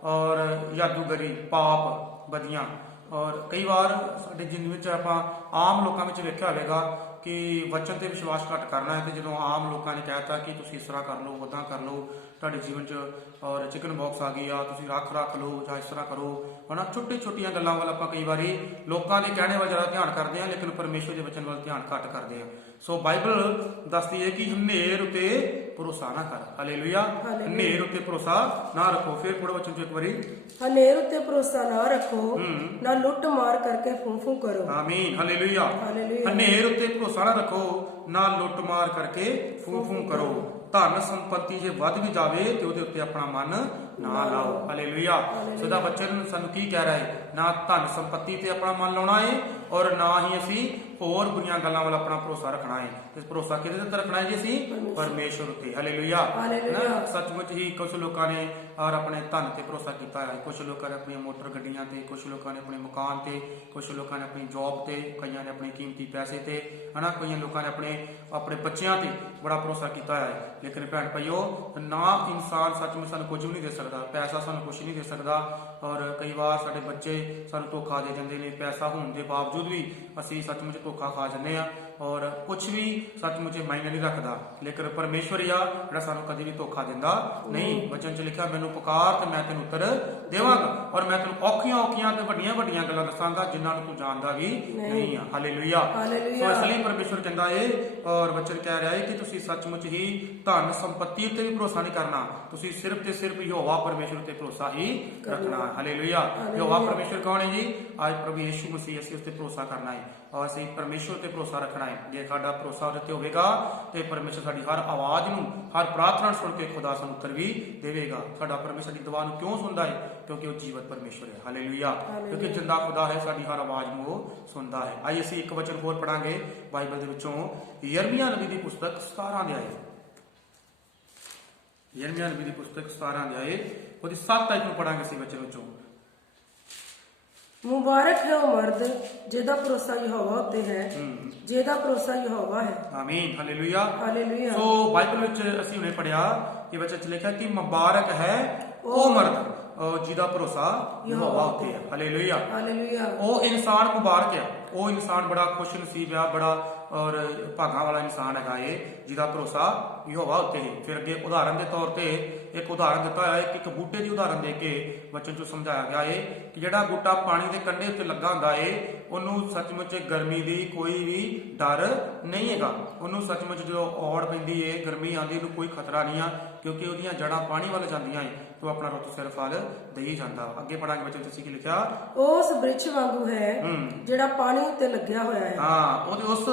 ਔਰ ਜਾਦੂਗਰੀ, ਪਾਪ, ਬਦੀਆਂ। ਔਰ ਕਈ ਵਾਰ ਸਾਡੇ ਜ਼ਿੰਦਗੀ ਵਿੱਚ ਆਪਾਂ ਆਮ ਲੋਕਾਂ ਵਿੱਚ ਵੇਖਿਆ ਹੋਵੇਗਾ ਕਿ ਵਚਨ ਤੇ ਵਿਸ਼ਵਾਸ ਘੱਟ ਕਰਨਾ ਹੈ ਤੇ ਜਦੋਂ ਆਮ ਲੋਕਾਂ ਨੇ ਕਹਿਤਾ ਕਿ ਤੁਸੀਂ ਇਸ ਤਰ੍ਹਾਂ ਕਰ ਲਓ, ਉਦਾਂ ਕਰ ਲਓ, ਤੁਹਾਡੇ ਜੀਵਨ 'ਚ ਔਰ ਚਿਕਨ ਬਾਕਸ ਆ ਗਈ ਆ, ਤੁਸੀਂ ਰੱਖ ਲਓ ਜਾਂ ਇਸ ਤਰ੍ਹਾਂ ਕਰੋ, ਹਨਾ। ਛੋਟੀਆਂ ਗੱਲਾਂ ਵੱਲ ਆਪਾਂ ਕਈ ਵਾਰੀ ਲੋਕਾਂ ਦੇ ਕਹਿਣੇ ਵੱਲ ਜ਼ਿਆਦਾ ਧਿਆਨ ਕਰਦੇ ਹਾਂ, ਲੇਕਿਨ ਪਰਮੇਸ਼ਵਰ ਦੇ ਵਚਨ ਵੱਲ ਧਿਆਨ ਘੱਟ ਕਰਦੇ ਹਾਂ। ਸੋ ਬਾਈਬਲ ਦੱਸਦੀ ਹੈ ਕਿ ਹਨੇਰ ਉਤੇ ਭਰੋਸਾ ਨਾ ਕਰ। ਹਾਲੇਲੂਇਆ। ਹਨੇਰ ਉਤੇ ਭਰੋਸਾ ਨਾ ਰੱਖੋ। ਫਿਰ ਪੜੋ ਵਚਨ 'ਚ ਇੱਕ ਵਾਰੀ। ਹਨੇਰ ਉੱਤੇ ਭਰੋਸਾ ਨਾ ਰੱਖੋ, ਨਾ ਲੁੱਟ ਮਾਰ ਕਰਕੇ ਫੂ ਫੂ ਕਰੋ। ਆਮੀਨ। ਹਾਲੇਲੂਇਆ। ਹਨੇਰ ਉਤੇ ਭਰੋਸਾ ਨਾ ਰੱਖੋ, ਨਾ ਲੁੱਟ ਮਾਰ ਕਰਕੇ ਫੂ ਫੂ ਕਰੋ। ਧਨ ਸੰਪਤੀ ਜੇ ਵੱਧ ਵੀ ਜਾਵੇ ਤੇ ਉਹਦੇ ਉੱਤੇ ਆਪਣਾ ਮਨ ਨਾ ਲਾਓ। ਹਾਲੇਲੂਇਆ। ਸੋ ਦਾ ਬੱਚਨ ਸਾਨੂੰ ਕੀ ਕਹਿ ਰਿਹਾ ਹੈ? ਨਾ ਧਨ ਸੰਪਤੀ ਤੇ ਆਪਣਾ ਮਨ ਲਾਉਣਾ ਹੈ ਔਰ ਨਾ ਹੀ ਅਸੀਂ ਹੋਰ ਬੁਰੀਆਂ ਗੱਲਾਂ ਵੱਲ ਆਪਣਾ ਭਰੋਸਾ ਰੱਖਣਾ ਹੈ। ਤੇ ਭਰੋਸਾ ਕਿਹਦੇ ਤੇ ਰੱਖਣਾ ਹੈ ਜੀ? ਅਸੀਂ ਪਰਮੇਸ਼ਵਰ ਉੱਤੇ। ਹਾਲੇਲੂਇਆ। ਸੱਚਮੁੱਚ ਹੀ ਕੁਝ ਲੋਕਾਂ ਨੇ ਔਰ ਆਪਣੇ ਧਨ ਤੇ ਭਰੋਸਾ ਕੀਤਾ ਹੈ। ਕੁਝ ਲੋਕਾਂ ਨੇ ਆਪਣੀਆਂ ਮੋਟਰ ਗੱਡੀਆਂ ਤੇ, ਕੁਝ ਲੋਕਾਂ ਨੇ ਆਪਣੇ ਮਕਾਨ ਤੇ, ਕੁਝ ਲੋਕਾਂ ਨੇ ਆਪਣੀ ਜੌਬ ਤੇ, ਕਈਆਂ ਨੇ ਆਪਣੇ ਕੀਮਤੀ ਪੈਸੇ ਤੇ, ਹਨਾ। ਕਈਆਂ ਲੋਕਾਂ ਨੇ ਆਪਣੇ ਬੱਚਿਆਂ ਤੇ ਬੜਾ ਭਰੋਸਾ ਕੀਤਾ ਹੈ। ਲੇਕਿਨ ਭੈਣ ਭਾਈਓ, ਨਾ ਇਨਸਾਨ ਸੱਚਮੁੱਚ ਸਾਨੂੰ ਕੁਝ ਵੀ ਨਹੀਂ ਦੇ ਸਕਦਾ। ਪੈਸਾ ਸਾਨੂੰ ਕੁਝ ਨਹੀਂ ਦੇ ਸਕਦਾ ਔਰ ਕਈ ਵਾਰ ਸਾਡੇ ਬੱਚੇ ਸਾਨੂੰ ਧੋਖਾ ਦੇ ਜਾਂਦੇ ਨੇ। ਪੈਸਾ ਹੋਣ ਦੇ ਬਾਵਜੂਦ ਵੀ ਅਸੀਂ ਸੱਚਮੁੱਚ ਧੋਖਾ ਖਾ ਜਾਂਦੇ ਆ ਔਰ ਕੁਝ ਵੀ ਸੱਚਮੁੱਚ ਮਾਇਨੇ ਨਹੀਂ ਰੱਖਦਾ। ਲੇਕਿਨ ਪਰਮੇਸ਼ਵਰ ਹੀ ਆ ਜਿਹੜਾ ਸਾਨੂੰ ਕਦੇ ਵੀ ਧੋਖਾ ਦਿੰਦਾ ਨਹੀਂ। ਵਚਨ 'ਚ ਲਿਖਿਆ, ਮੈਨੂੰ ਪੁਕਾਰ ਤੇ ਮੈਂ ਤੈਨੂੰ ਉੱਤਰ ਦੇਵਾਂਗਾ ਔਰ ਮੈਂ ਤੈਨੂੰ ਔਖੀਆਂ ਤੇ ਵੱਡੀਆਂ ਗੱਲਾਂ ਦੱਸਾਂਗਾ ਜਿਨ੍ਹਾਂ ਨੂੰ ਤੂੰ ਜਾਣਦਾ ਵੀ ਨਹੀਂ ਆ। ਹਾਲੇਲੂਇਆ। ਸੋ ਇਸ ਲਈ ਪਰਮੇਸ਼ਵਰ ਕਹਿੰਦਾ ਏ ਔਰ ਵਚਨ ਕਹਿ ਰਿਹਾ ਹੈ ਕਿ ਤੁਸੀਂ ਸੱਚਮੁੱਚ ਹੀ ਧਨ ਸੰਪਤੀ ਉੱਤੇ ਵੀ ਭਰੋਸਾ ਨਹੀਂ ਕਰਨਾ। ਤੁਸੀਂ ਸਿਰਫ ਤੇ ਸਿਰਫ ਯਹੋਵਾ ਪਰਮੇਸ਼ਵਰ ਉੱਤੇ ਭਰੋਸਾ ਹੀ ਰੱਖਣਾ। ਹਾਲੇਲੂਇਆ। ਯਹੋਵਾ ਪਰਮੇਸ਼ਵਰ ਕੌਣ ਹੈ ਜੀ? ਅੱਜ ਪ੍ਰਭੂ ਯਿਸੂ ਮਸੀਹ। ਅਸੀਂ ਉਸ ਤੇ ਭਰੋਸਾ ਕਰਨਾ ਹੈ ਔਰ ਅਸੀਂ ਪਰਮੇਸ਼ਵਰ ਤੇ ਭਰੋਸਾ ਰੱਖਣਾ ਹੈ। ਜੇ ਸਾਡਾ ਭਰੋਸਾ ਉਹਦੇ ਤੇ ਹੋਵੇਗਾ ਤੇ ਪਰਮੇਸ਼ਵਰ ਸਾਡੀ ਹਰ ਆਵਾਜ਼ ਨੂੰ, ਹਰ ਪ੍ਰਾਰਥਨਾ ਸੁਣ ਕੇ ਖੁਦਾ ਸਾਨੂੰ ਉੱਤਰ ਵੀ ਦੇਵੇਗਾ। ਸਾਡਾ ਪਰਮੇਸ਼ਵਰ ਦੀ ਦੁਆ ਨੂੰ ਕਿਉਂ ਸੁਣਦਾ ਹੈ? ਕਿਉਂਕਿ ਉਹ ਜੀਵਤ ਪਰਮੇਸ਼ਵਰ ਹੈ। ਹਾਲੇਲੂਇਆ। ਕਿਉਂਕਿ ਜਿੰਦਾ ਖੁਦਾ ਹੈ, ਸਾਡੀ ਹਰ ਆਵਾਜ਼ ਨੂੰ ਉਹ ਸੁਣਦਾ ਹੈ। ਆइए ਅਸੀਂ ਇੱਕ ਵਚਨ ਹੋਰ ਪੜਾਂਗੇ ਬਾਈਬਲ ਦੇ ਵਿੱਚੋਂ। ਯਰਮੀਆ ਨਬੀ ਦੀ ਪੁਸਤਕ 17 ਅਧਿਆਇ। ਯਰਮੀਆ ਨਬੀ ਦੀ ਪੁਸਤਕ 17 ਅਧਿਆਇ ਉਹਦੀ 7 ਆਇਤ ਨੂੰ ਪੜਾਂਗੇ ਅਸੀਂ ਵਚਨ ਵਿੱਚੋਂ। ਮੁਬਾਰਕ ਹੈ ਉਹ ਮਰਦ ਜਿਹਦਾ ਭਰੋਸਾ ਯਹੋਵਾ ਉੱਤੇ ਹੈ, ਜਿਹਦਾ ਭਰੋਸਾ ਯਹੋਵਾ ਹੈ। ਆਮੀਨ। ਹਾਲੇਲੂਇਆ। ਹਾਲੇਲੂਇਆ। ਸੋ ਬਾਈਬਲ ਵਿੱਚ ਅਸੀਂ ਹੁਣੇ ਪੜਿਆ ਕਿ ਵਚਨ 'ਚ ਲਿਖਿਆ ਕਿ ਮੁਬਾਰਕ ਹੈ ਉਹ ਮਰਦ ਜਿਹਦਾ ਭਰੋਸਾ ਯਹੋਵਾ ਉੱਤੇ ਹੈ। ਹਾਲੇਲੂਇਆ। ਹਾਲੇਲੂਇਆ। ਉਹ ਇਨਸਾਨ ਮੁਬਾਰਕ ਹੈ। ਉਹ ਇਨਸਾਨ ਬੜਾ ਖੁਸ਼ ਨਸੀਬ ਆ, ਬੜਾ ਔਰ ਭਾਗਾਂ ਵਾਲਾ ਇਨਸਾਨ ਹੈਗਾ ਏ ਜਿਹਦਾ ਭਰੋਸਾ ਯਹੋਵਾ ਉੱਤੇ ਹੈ। ਫਿਰ ਅੱਗੇ ਉਦਾਹਰਨ ਦੇ ਤੌਰ ਤੇ ਇੱਕ ਉਦਾਹਰਨ ਦਿੱਤਾ ਹੋਇਆ ਹੈ ਕਿ ਇੱਕ ਬੂਟੇ ਦੀ ਉਦਾਹਰਨ ਦੇ ਕੇ ਵਚਨ 'ਚ ਸਮਝਾਇਆ ਗਿਆ ਏ ਕਿ ਜਿਹੜਾ ਬੂਟਾ ਪਾਣੀ ਦੇ ਕੰਢੇ ਉੱਤੇ ਲੱਗਾ ਹੁੰਦਾ ਏ ਉਹਨੂੰ ਸੱਚਮੁੱਚ ਗਰਮੀ ਦੀ ਕੋਈ ਵੀ ਡਰ ਨਹੀਂ ਹੈਗਾ। ਉਹਨੂੰ ਸੱਚਮੁੱਚ ਜਦੋਂ ਔੜ ਪੈਂਦੀ ਏ, ਗਰਮੀ ਆਉਂਦੀ, ਉਹਨੂੰ ਕੋਈ ਖਤਰਾ ਨਹੀਂ ਆ ਕਿਉਂਕਿ ਉਹਦੀਆਂ ਜੜਾਂ ਪਾਣੀ ਵੱਲ ਜਾਂਦੀਆਂ ਏ ਤੋ ਆਪਣਾ ਰੁੱਤ ਸਿਰ ਫਲ ਦੇਈ ਜਾਂਦਾ। ਅੱਗੇ ਪੜਾਂਗੇ ਬੱਚੇ, ਤੁਸੀਂ ਕੀ ਲਿਖਿਆ? ਉਸ ਬ੍ਰਿਛ ਵਾਂਗੂ ਹੈ ਜਿਹੜਾ ਪਾਣੀ ਉੱਤੇ ਲੱਗਿਆ ਹੋਇਆ ਹੈ। ਹਾਂ, ਉਹਦੇ ਉਸ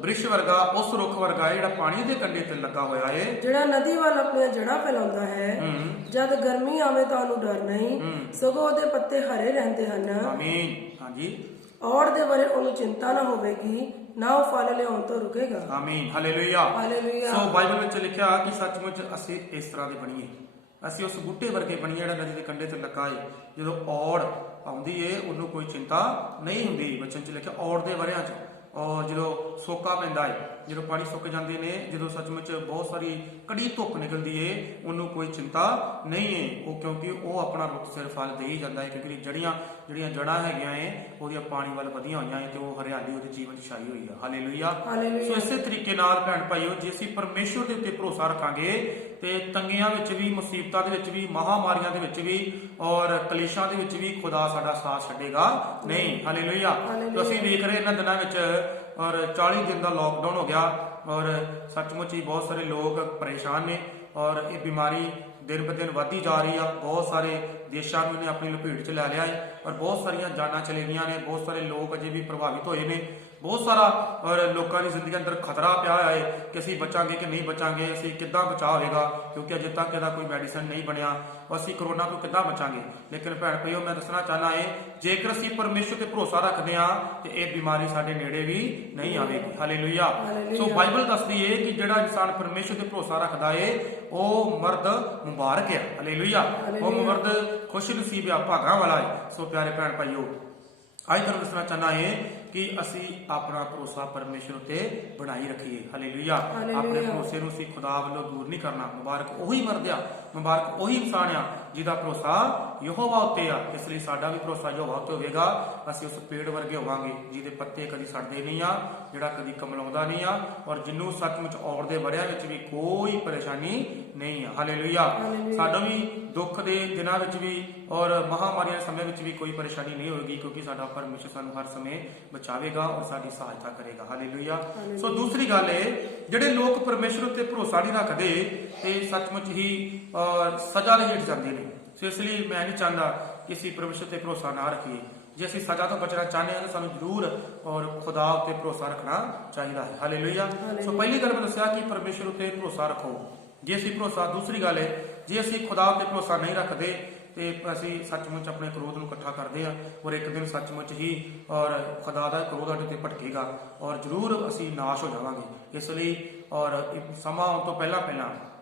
ਬ੍ਰਿਛ ਵਰਗਾ, ਉਸ ਰੁੱਖ ਵਰਗਾ ਹੈ ਜਿਹੜਾ ਪਾਣੀ ਦੇ ਕੰਢੇ ਤੇ ਲੱਗਾ ਹੋਇਆ ਏ, ਜਿਹੜਾ ਨਦੀ ਵੱਲ ਆਪਣੀਆਂ ਜੜ੍ਹਾਂ ਫੈਲਾਉਂਦਾ ਹੈ। ਜਦ ਗਰਮੀ ਆਵੇ ਤਾਂ ਉਹਨੂੰ ਡਰ ਨਹੀਂ, ਸਗੋਂ ਉਹਦੇ ਪੱਤੇ ਹਰੇ ਰਹਿੰਦੇ ਹਨ। ਆਮੀਨ। ਹਾਂਜੀ, ਔੜ ਦੇ ਬਾਰੇ ਉਹਨੂੰ ਚਿੰਤਾ ਨਾ ਹੋਵੇਗੀ, ਨਾ ਉਹ ਫਲ ਲਿਆਉਣ ਤੋਂ ਰੁਕੇਗਾ। ਆਮੀਨ, ਹਾਲੇਲੂਇਆ। ਹਾਲੇਲੂਇਆ। ਸੋ ਬਾਈਬਲ ਵਿੱਚ ਲਿਖਿਆ ਕਿ ਸੱਚਮੁੱਚ ਅਸੀਂ ਇਸ ਤਰ੍ਹਾਂ ਦੇ ਬਣੀਏ, ਅਸੀਂ ਉਸ ਬੂਟੇ ਵਰਗੇ ਬਣੀਏ ਜਿਹੜਾ ਨਦੀ ਦੇ ਕੰਢੇ ਤੇ ਲੱਗਾ ਏ। ਜਦੋਂ ਔੜ ਆਉਂਦੀ ਏ ਉਹਨੂੰ ਕੋਈ ਚਿੰਤਾ ਨਹੀਂ ਹੁੰਦੀ। ਵਚਨ 'ਚ ਲਿਖਿਆ ਔੜ ਦੇ ਵਰਿਆਂ 'ਚ, ਔਰ ਜਦੋਂ ਸੋਕਾ ਪੈਂਦਾ ਏ, ਜਦੋਂ ਪਾਣੀ ਸੁੱਕ ਜਾਂਦੇ ਨੇ, ਜਦੋਂ ਸੱਚਮੁੱਚ ਬਹੁਤ ਸਾਰੀ ਕੜੀ ਧੁੱਪ ਨਿਕਲਦੀ ਏ, ਉਹਨੂੰ ਕੋਈ ਚਿੰਤਾ ਨਹੀਂ ਏ, ਉਹ ਕਿਉਂਕਿ ਉਹ ਆਪਣਾ ਰੁੱਤ ਸਿਰ ਫਲ ਦੇ ਹੀ ਜਾਂਦਾ ਏ, ਕਿਉਂਕਿ ਜਿਹੜੀਆਂ ਜੜ੍ਹਾਂ ਹੈਗੀਆਂ ਏ ਉਹਦੀਆਂ ਪਾਣੀ ਵੱਲ ਵਧੀਆਂ ਹੋਈਆਂ ਏ ਤੇ ਉਹ ਹਰਿਆਲੀ ਉਹਦੇ ਜੀਵਨ 'ਚ ਛਾਈ ਹੋਈ ਆ। ਹਾਲੇਲੂਇਆ। ਸੋ ਇਸੇ ਤਰੀਕੇ ਨਾਲ ਭੈਣ ਭਾਈਓ, ਜੇ ਅਸੀਂ ਪਰਮੇਸ਼ਵਰ ਦੇ ਉੱਤੇ ਭਰੋਸਾ ਰੱਖਾਂਗੇ ਤੇ ਤੰਗੀਆਂ ਵਿੱਚ ਵੀ, ਮੁਸੀਬਤਾਂ ਦੇ ਵਿੱਚ ਵੀ, ਮਹਾਮਾਰੀਆਂ ਦੇ ਵਿੱਚ ਵੀ ਔਰ ਕਲੇਸ਼ਾਂ ਦੇ ਵਿੱਚ ਵੀ ਖੁਦਾ ਸਾਡਾ ਸਾਥ ਛੱਡੇਗਾ ਨਹੀਂ। ਹਾਲੇਲੂਇਆ। ਅਸੀਂ ਵੇਖ ਰਹੇ ਇਹਨਾਂ ਦਿਨਾਂ ਵਿੱਚ ਔਰ 40 ਦਿਨ ਦਾ ਲੋਕਡਾਊਨ ਹੋ ਗਿਆ ਔਰ ਸੱਚਮੁੱਚ ਹੀ ਬਹੁਤ ਸਾਰੇ ਲੋਕ ਪਰੇਸ਼ਾਨ ਨੇ ਔਰ ਇਹ ਬਿਮਾਰੀ ਦਿਨ ਬ ਦਿਨ ਵੱਧਦੀ ਜਾ ਰਹੀ ਆ। ਬਹੁਤ ਸਾਰੇ ਦੇਸ਼ਾਂ ਨੂੰ ਇਹਨੇ ਆਪਣੀ ਲਪੇਟ 'ਚ ਲੈ ਲਿਆ ਹੈ ਔਰ ਬਹੁਤ ਸਾਰੀਆਂ ਜਾਨਾਂ ਚਲੇ ਗਈਆਂ ਨੇ, ਬਹੁਤ ਸਾਰੇ ਲੋਕ ਅਜੇ ਵੀ ਪ੍ਰਭਾਵਿਤ ਹੋਏ ਨੇ, ਬਹੁਤ ਸਾਰਾ ਔਰ ਲੋਕਾਂ ਦੀ ਜ਼ਿੰਦਗੀ ਅੰਦਰ ਖਤਰਾ ਪਿਆ ਹੋਇਆ ਹੈ ਕਿ ਅਸੀਂ ਬਚਾਂਗੇ ਕਿ ਨਹੀਂ ਬਚਾਂਗੇ, ਅਸੀਂ ਕਿੱਦਾਂ ਬਚਾਅ ਹੋਵੇਗਾ, ਕਿਉਂਕਿ ਅਜੇ ਤੱਕ ਇਹਦਾ ਕੋਈ ਮੈਡੀਸਨ ਨਹੀਂ ਬਣਿਆ, ਅਸੀਂ ਕਰੋਨਾ ਤੋਂ ਕਿੱਦਾਂ ਬਚਾਂਗੇ। ਲੇਕਿਨ ਭੈਣ ਭਾਈਓ, ਮੈਂ ਦੱਸਣਾ ਚਾਹਨਾ ਹੈ, ਜੇਕਰ ਅਸੀਂ ਪਰਮੇਸ਼ਵਰ ਤੇ ਭਰੋਸਾ ਰੱਖਦੇ ਹਾਂ ਤੇ ਇਹ ਬਿਮਾਰੀ ਸਾਡੇ ਨੇੜੇ ਵੀ ਨਹੀਂ ਆਵੇਗੀ। ਹਾਲੇਲੂਇਆ। ਸੋ ਬਾਈਬਲ ਦੱਸਦੀ ਹੈ ਕਿ ਜਿਹੜਾ ਇਨਸਾਨ ਪਰਮੇਸ਼ਵਰ ਤੇ ਭਰੋਸਾ ਰੱਖਦਾ ਹੈ ਉਹ ਮਰਦ ਮੁਬਾਰਕ ਹੈ। ਹਾਲੇਲੂਇਆ। ਉਹ ਮਰਦ ਖੁਸ਼ ਨਸੀਬ ਆ, ਭਾਗਾਂ ਵਾਲਾ ਹੈ। ਸੋ ਪਿਆਰੇ ਭੈਣ ਭਾਈਓ, ਅੱਜ ਤੁਹਾਨੂੰ ਦੱਸਣਾ ਚਾਹਨਾ ਹੈ ਕਿ ਅਸੀਂ ਆਪਣਾ ਭਰੋਸਾ ਪਰਮੇਸ਼ਵਰ ਉੱਤੇ ਬਣਾਈ ਰੱਖੀਏ। ਹਾਲੇਲੂਇਆ। ਆਪਣੇ ਭਰੋਸੇ ਨੂੰ ਅਸੀਂ ਖੁਦਾ ਵੱਲੋਂ ਦੂਰ ਨਹੀਂ ਕਰਨਾ। ਮੁਬਾਰਕ ਉਹੀ ਮਰਦ ਆ, ਮੁਬਾਰਕ ਉਹੀ ਇਨਸਾਨ ਆ ਜਿਹਦਾ ਭਰੋਸਾ ਯਹੋਵਾ ਉੱਤੇ ਆ। ਇਸ ਲਈ ਸਾਡਾ ਵੀ ਭਰੋਸਾ ਯਹੋਵਾ ਉੱਤੇ ਹੋਵੇਗਾ। ਅਸੀਂ ਉਸ ਪੇੜ ਵਰਗੇ ਹੋਵਾਂਗੇ ਜਿਹਦੇ ਪੱਤੇ ਕਦੀ ਸੜਦੇ ਨਹੀਂ ਆ, ਜਿਹੜਾ ਕਦੀ ਕਮਲਾਉਂਦਾ ਨਹੀਂ ਆ ਔਰ ਜਿਹਨੂੰ ਸੱਚਮੁੱਚ ਔੜ ਦੇ ਵੜਿਆਂ ਵਿੱਚ ਵੀ ਕੋਈ ਪਰੇਸ਼ਾਨੀ ਨਹੀਂ ਆ। ਹਾਲੇਲੂਇਆ। ਸਾਡਾ ਵੀ ਦੁੱਖ ਦੇ ਦਿਨਾਂ ਵਿੱਚ ਵੀ ਔਰ ਮਹਾਮਾਰੀਆਂ ਦੇ ਸਮੇਂ ਵਿੱਚ ਵੀ ਕੋਈ ਪਰੇਸ਼ਾਨੀ ਨਹੀਂ ਹੋਵੇਗੀ, ਕਿਉਂਕਿ ਸਾਡਾ ਪਰਮੇਸ਼ਰ ਸਾਨੂੰ ਹਰ ਸਮੇਂ ਬਚਾਵੇਗਾ ਔਰ ਸਾਡੀ ਸਹਾਇਤਾ ਕਰੇਗਾ। ਹਾਲੇਲੂਇਆ। ਸੋ ਦੂਸਰੀ ਗੱਲ ਹੈ, ਜਿਹੜੇ ਲੋਕ ਪਰਮੇਸ਼ਰ ਉੱਤੇ ਭਰੋਸਾ ਨਹੀਂ ਰੱਖਦੇ ਤੇ ਸੱਚਮੁੱਚ ਹੀ ਸਜ਼ਾ ਦੇ ਹੇਠ ਜਾਂਦੇ ਨੇ। ਸੋ ਇਸ ਲਈ ਮੈਂ ਨਹੀਂ ਚਾਹੁੰਦਾ ਕਿ ਅਸੀਂ ਪਰਮੇਸ਼ਰ ਤੇ ਭਰੋਸਾ ਨਾ ਰੱਖੀਏ। ਜੇ ਅਸੀਂ ਸਜ਼ਾ ਤੋਂ ਬਚਣਾ ਚਾਹੁੰਦੇ ਹਾਂ ਤਾਂ ਸਾਨੂੰ ਜ਼ਰੂਰ ਔਰ ਖੁਦਾ ਉੱਤੇ ਭਰੋਸਾ ਰੱਖਣਾ ਚਾਹੀਦਾ ਹੈ। ਹਾਲੇਲੂਇਆ। ਸੋ ਪਹਿਲੀ ਗੱਲ ਮੈਂ ਦੱਸਿਆ ਕਿ ਪਰਮੇਸ਼ਰ ਉੱਤੇ ਭਰੋਸਾ ਰੱਖੋ। ਜੇ ਅਸੀਂ ਭਰੋਸਾ, ਦੂਸਰੀ ਗੱਲ ਹੈ, ਜੇ ਅਸੀਂ ਖੁਦਾ ਉੱਤੇ ਭਰੋਸਾ ਨਹੀਂ ਰੱਖਦੇ ਤੇ ਅਸੀਂ ਸੱਚਮੁੱਚ ਆਪਣੇ ਕ੍ਰੋਧ ਨੂੰ ਇਕੱਠਾ ਕਰਦੇ ਹਾਂ ਔਰ ਇੱਕ ਦਿਨ ਸੱਚਮੁੱਚ ਹੀ ਔਰ ਖੁਦਾ ਦਾ ਕ੍ਰੋਧ ਸਾਡੇ ਤੇ ਭਟਕੇਗਾ ਔਰ ਜ਼ਰੂਰ ਅਸੀਂ ਨਾਸ਼ ਹੋ ਜਾਵਾਂਗੇ। ਇਸ ਲਈ ਔਰ ਸਮਾਂ ਆਉਣ ਤੋਂ ਪਹਿਲਾਂ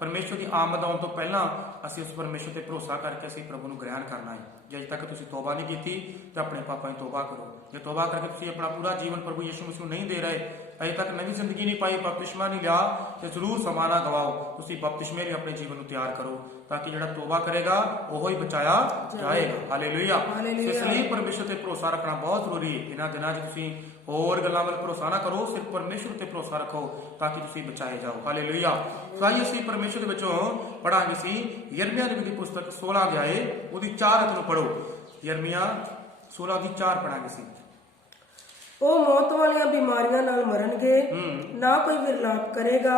ਪਰਮੇਸ਼ਵਰ ਦੀ ਆਮਦ ਆਉਣ ਤੋਂ ਪਹਿਲਾਂ ਅਸੀਂ ਉਸ ਪਰਮੇਸ਼ਵਰ ਤੇ ਭਰੋਸਾ ਕਰਕੇ ਅਸੀਂ ਪ੍ਰਭੂ ਨੂੰ ਗ੍ਰਹਿਣ ਕਰਨਾ ਹੈ। ਜੇ ਅਜੇ ਤੱਕ ਤੁਸੀਂ ਤੋਬਾ ਨਹੀਂ ਕੀਤੀ ਤਾਂ ਆਪਣੇ ਪਾਪਾਂ ਦੀ ਤੋਬਾ ਕਰੋ। ਜੇ ਤੋਬਾ ਕਰਕੇ ਤੁਸੀਂ ਆਪਣਾ ਪੂਰਾ ਜੀਵਨ ਪ੍ਰਭੂ ਯਿਸੂ ਮਸੀਹ ਨੂੰ ਨਹੀਂ ਦੇ ਰਹੇ, ਅਜੇ ਤੱਕ ਨਵੀਂ ਜ਼ਿੰਦਗੀ ਨਹੀਂ ਪਾਈ, ਬਪਤਿਸਮਾ ਨਹੀਂ ਲਿਆ, ਤੇ ਜ਼ਰੂਰ ਸਮਾਂ ਨਾ ਗਵਾਓ। ਤੁਸੀਂ ਬਪਤਿਸਮੇ ਲਈ ਆਪਣੇ ਜੀਵਨ ਨੂੰ ਤਿਆਰ ਕਰੋ ਤਾਂ ਕਿ ਜਿਹੜਾ ਤੋਬਾ ਕਰੇਗਾ ਉਹ ਹੀ ਬਚਾਇਆ ਜਾਏਗਾ। ਹਾਲੇਲੂਇਆ। ਇਸ ਲਈ ਪਰਮੇਸ਼ਵਰ ਤੇ ਭਰੋਸਾ ਰੱਖਣਾ ਬਹੁਤ ਜ਼ਰੂਰੀ ਹੈ। ਇਹਨਾਂ ਦਿਨਾਂ 'ਚ ਤੁਸੀਂ ਹੋਰ ਗੱਲਾਂ ਵੱਲ ਭਰੋਸਾ ਨਾ ਕਰੋ, ਸਿਰਫ ਪਰਮੇਸ਼ਵਰ ਤੇ ਭਰੋਸਾ ਰੱਖੋ ਤਾਂ ਕਿ ਤੁਸੀਂ ਬਚਾਏ ਜਾਓ। ਹਾਲੇਲੂਇਆ। ਸੋ ਆਈਏ ਅਸੀਂ ਪਰਮੇਸ਼ਵਰ ਦੇ ਵਿੱਚੋਂ ਪੜਾਂਗੇ ਸੀ ਯਿਰਮੀਆ ਨਬੀ ਦੀ ਪੁਸਤਕ 16 ਅਧਿਆਏ ਉਹਦੀ 4 ਅਧ ਨੂੰ ਪੜੋ। ਯਿਰਮੀਆ 16 ਦੀ 4 ਪੜਾਂਗੇ ਸੀ। ਉਹ ਮੌਤ ਵਾਲੀਆਂ ਬਿਮਾਰੀਆਂ ਨਾਲ ਮਰਨਗੇ, ਨਾ ਕੋਈ ਵਿਰਲਾਪ ਕਰੇਗਾ,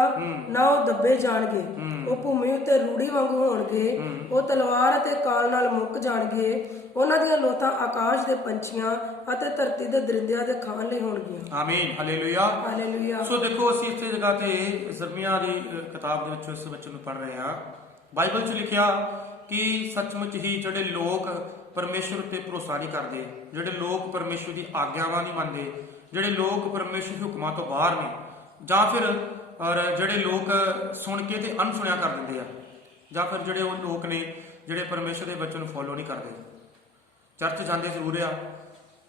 ਨਾ ਉਹ ਦੱਬੇ ਜਾਣਗੇ। ਉਹ ਭੂਮੀ ਉੱਤੇ ਰੂੜੀ ਵਾਂਗੂ ਹੋਣਗੇ, ਉਹ ਤਲਵਾਰ ਅਤੇ ਕਾਲ ਨਾਲ ਮੁੱਕ ਜਾਣਗੇ। ਉਹਨਾਂ ਦੀਆਂ ਲੋਥਾਂ ਆਕਾਸ਼ ਦੇ ਪੰਛੀਆਂ ਅਤੇ ਧਰਤੀ ਦੇ ਦਰਿੰਦਿਆਂ ਦੇ ਖਾਣ ਲਈ ਹੋਣਗੀਆਂ। ਆਮੀਨ। ਹਾਲੇਲੂਇਆ। ਹਾਲੇਲੂਇਆ। ਸੋ ਦੇਖੋ, ਅਸੀਂ ਇਸੇ ਜਗ੍ਹਾ ਤੇ ਯਿਰਮੀਆ ਦੀ ਕਿਤਾਬ ਦੇ ਵਿੱਚ ਇਸ ਵਚਨ ਨੂੰ ਪੜ ਰਹੇ ਹਾਂ। ਬਾਈਬਲ 'ਚ ਲਿਖਿਆ ਕਿ ਸੱਚਮੁੱਚ ਹੀ ਜਿਹੜੇ ਲੋਕ ਪਰਮੇਸ਼ਵਰ ਉੱਤੇ ਭਰੋਸਾ ਨਹੀਂ ਕਰਦੇ, ਜਿਹੜੇ ਲੋਕ ਪਰਮੇਸ਼ਵਰ ਦੀ ਆਗਿਆਵਾਂ ਨਹੀਂ ਮੰਨਦੇ, ਜਿਹੜੇ ਲੋਕ ਪਰਮੇਸ਼ਵਰ ਦੇ ਹੁਕਮਾਂ ਤੋਂ ਬਾਹਰ ਨੇ, ਜਾਂ ਫਿਰ ਔਰ ਜਿਹੜੇ ਲੋਕ ਸੁਣ ਕੇ ਤੇ ਅਣਸੁਣਿਆ ਕਰ ਦਿੰਦੇ ਆ, ਜਾਂ ਫਿਰ ਜਿਹੜੇ ਉਹ ਲੋਕ ਨੇ ਜਿਹੜੇ ਪਰਮੇਸ਼ਵਰ ਦੇ ਵਚਨ ਨੂੰ ਫੋਲੋ ਨਹੀਂ ਕਰਦੇ। ਚਰਚ ਜਾਂਦੇ ਜ਼ਰੂਰ ਆ,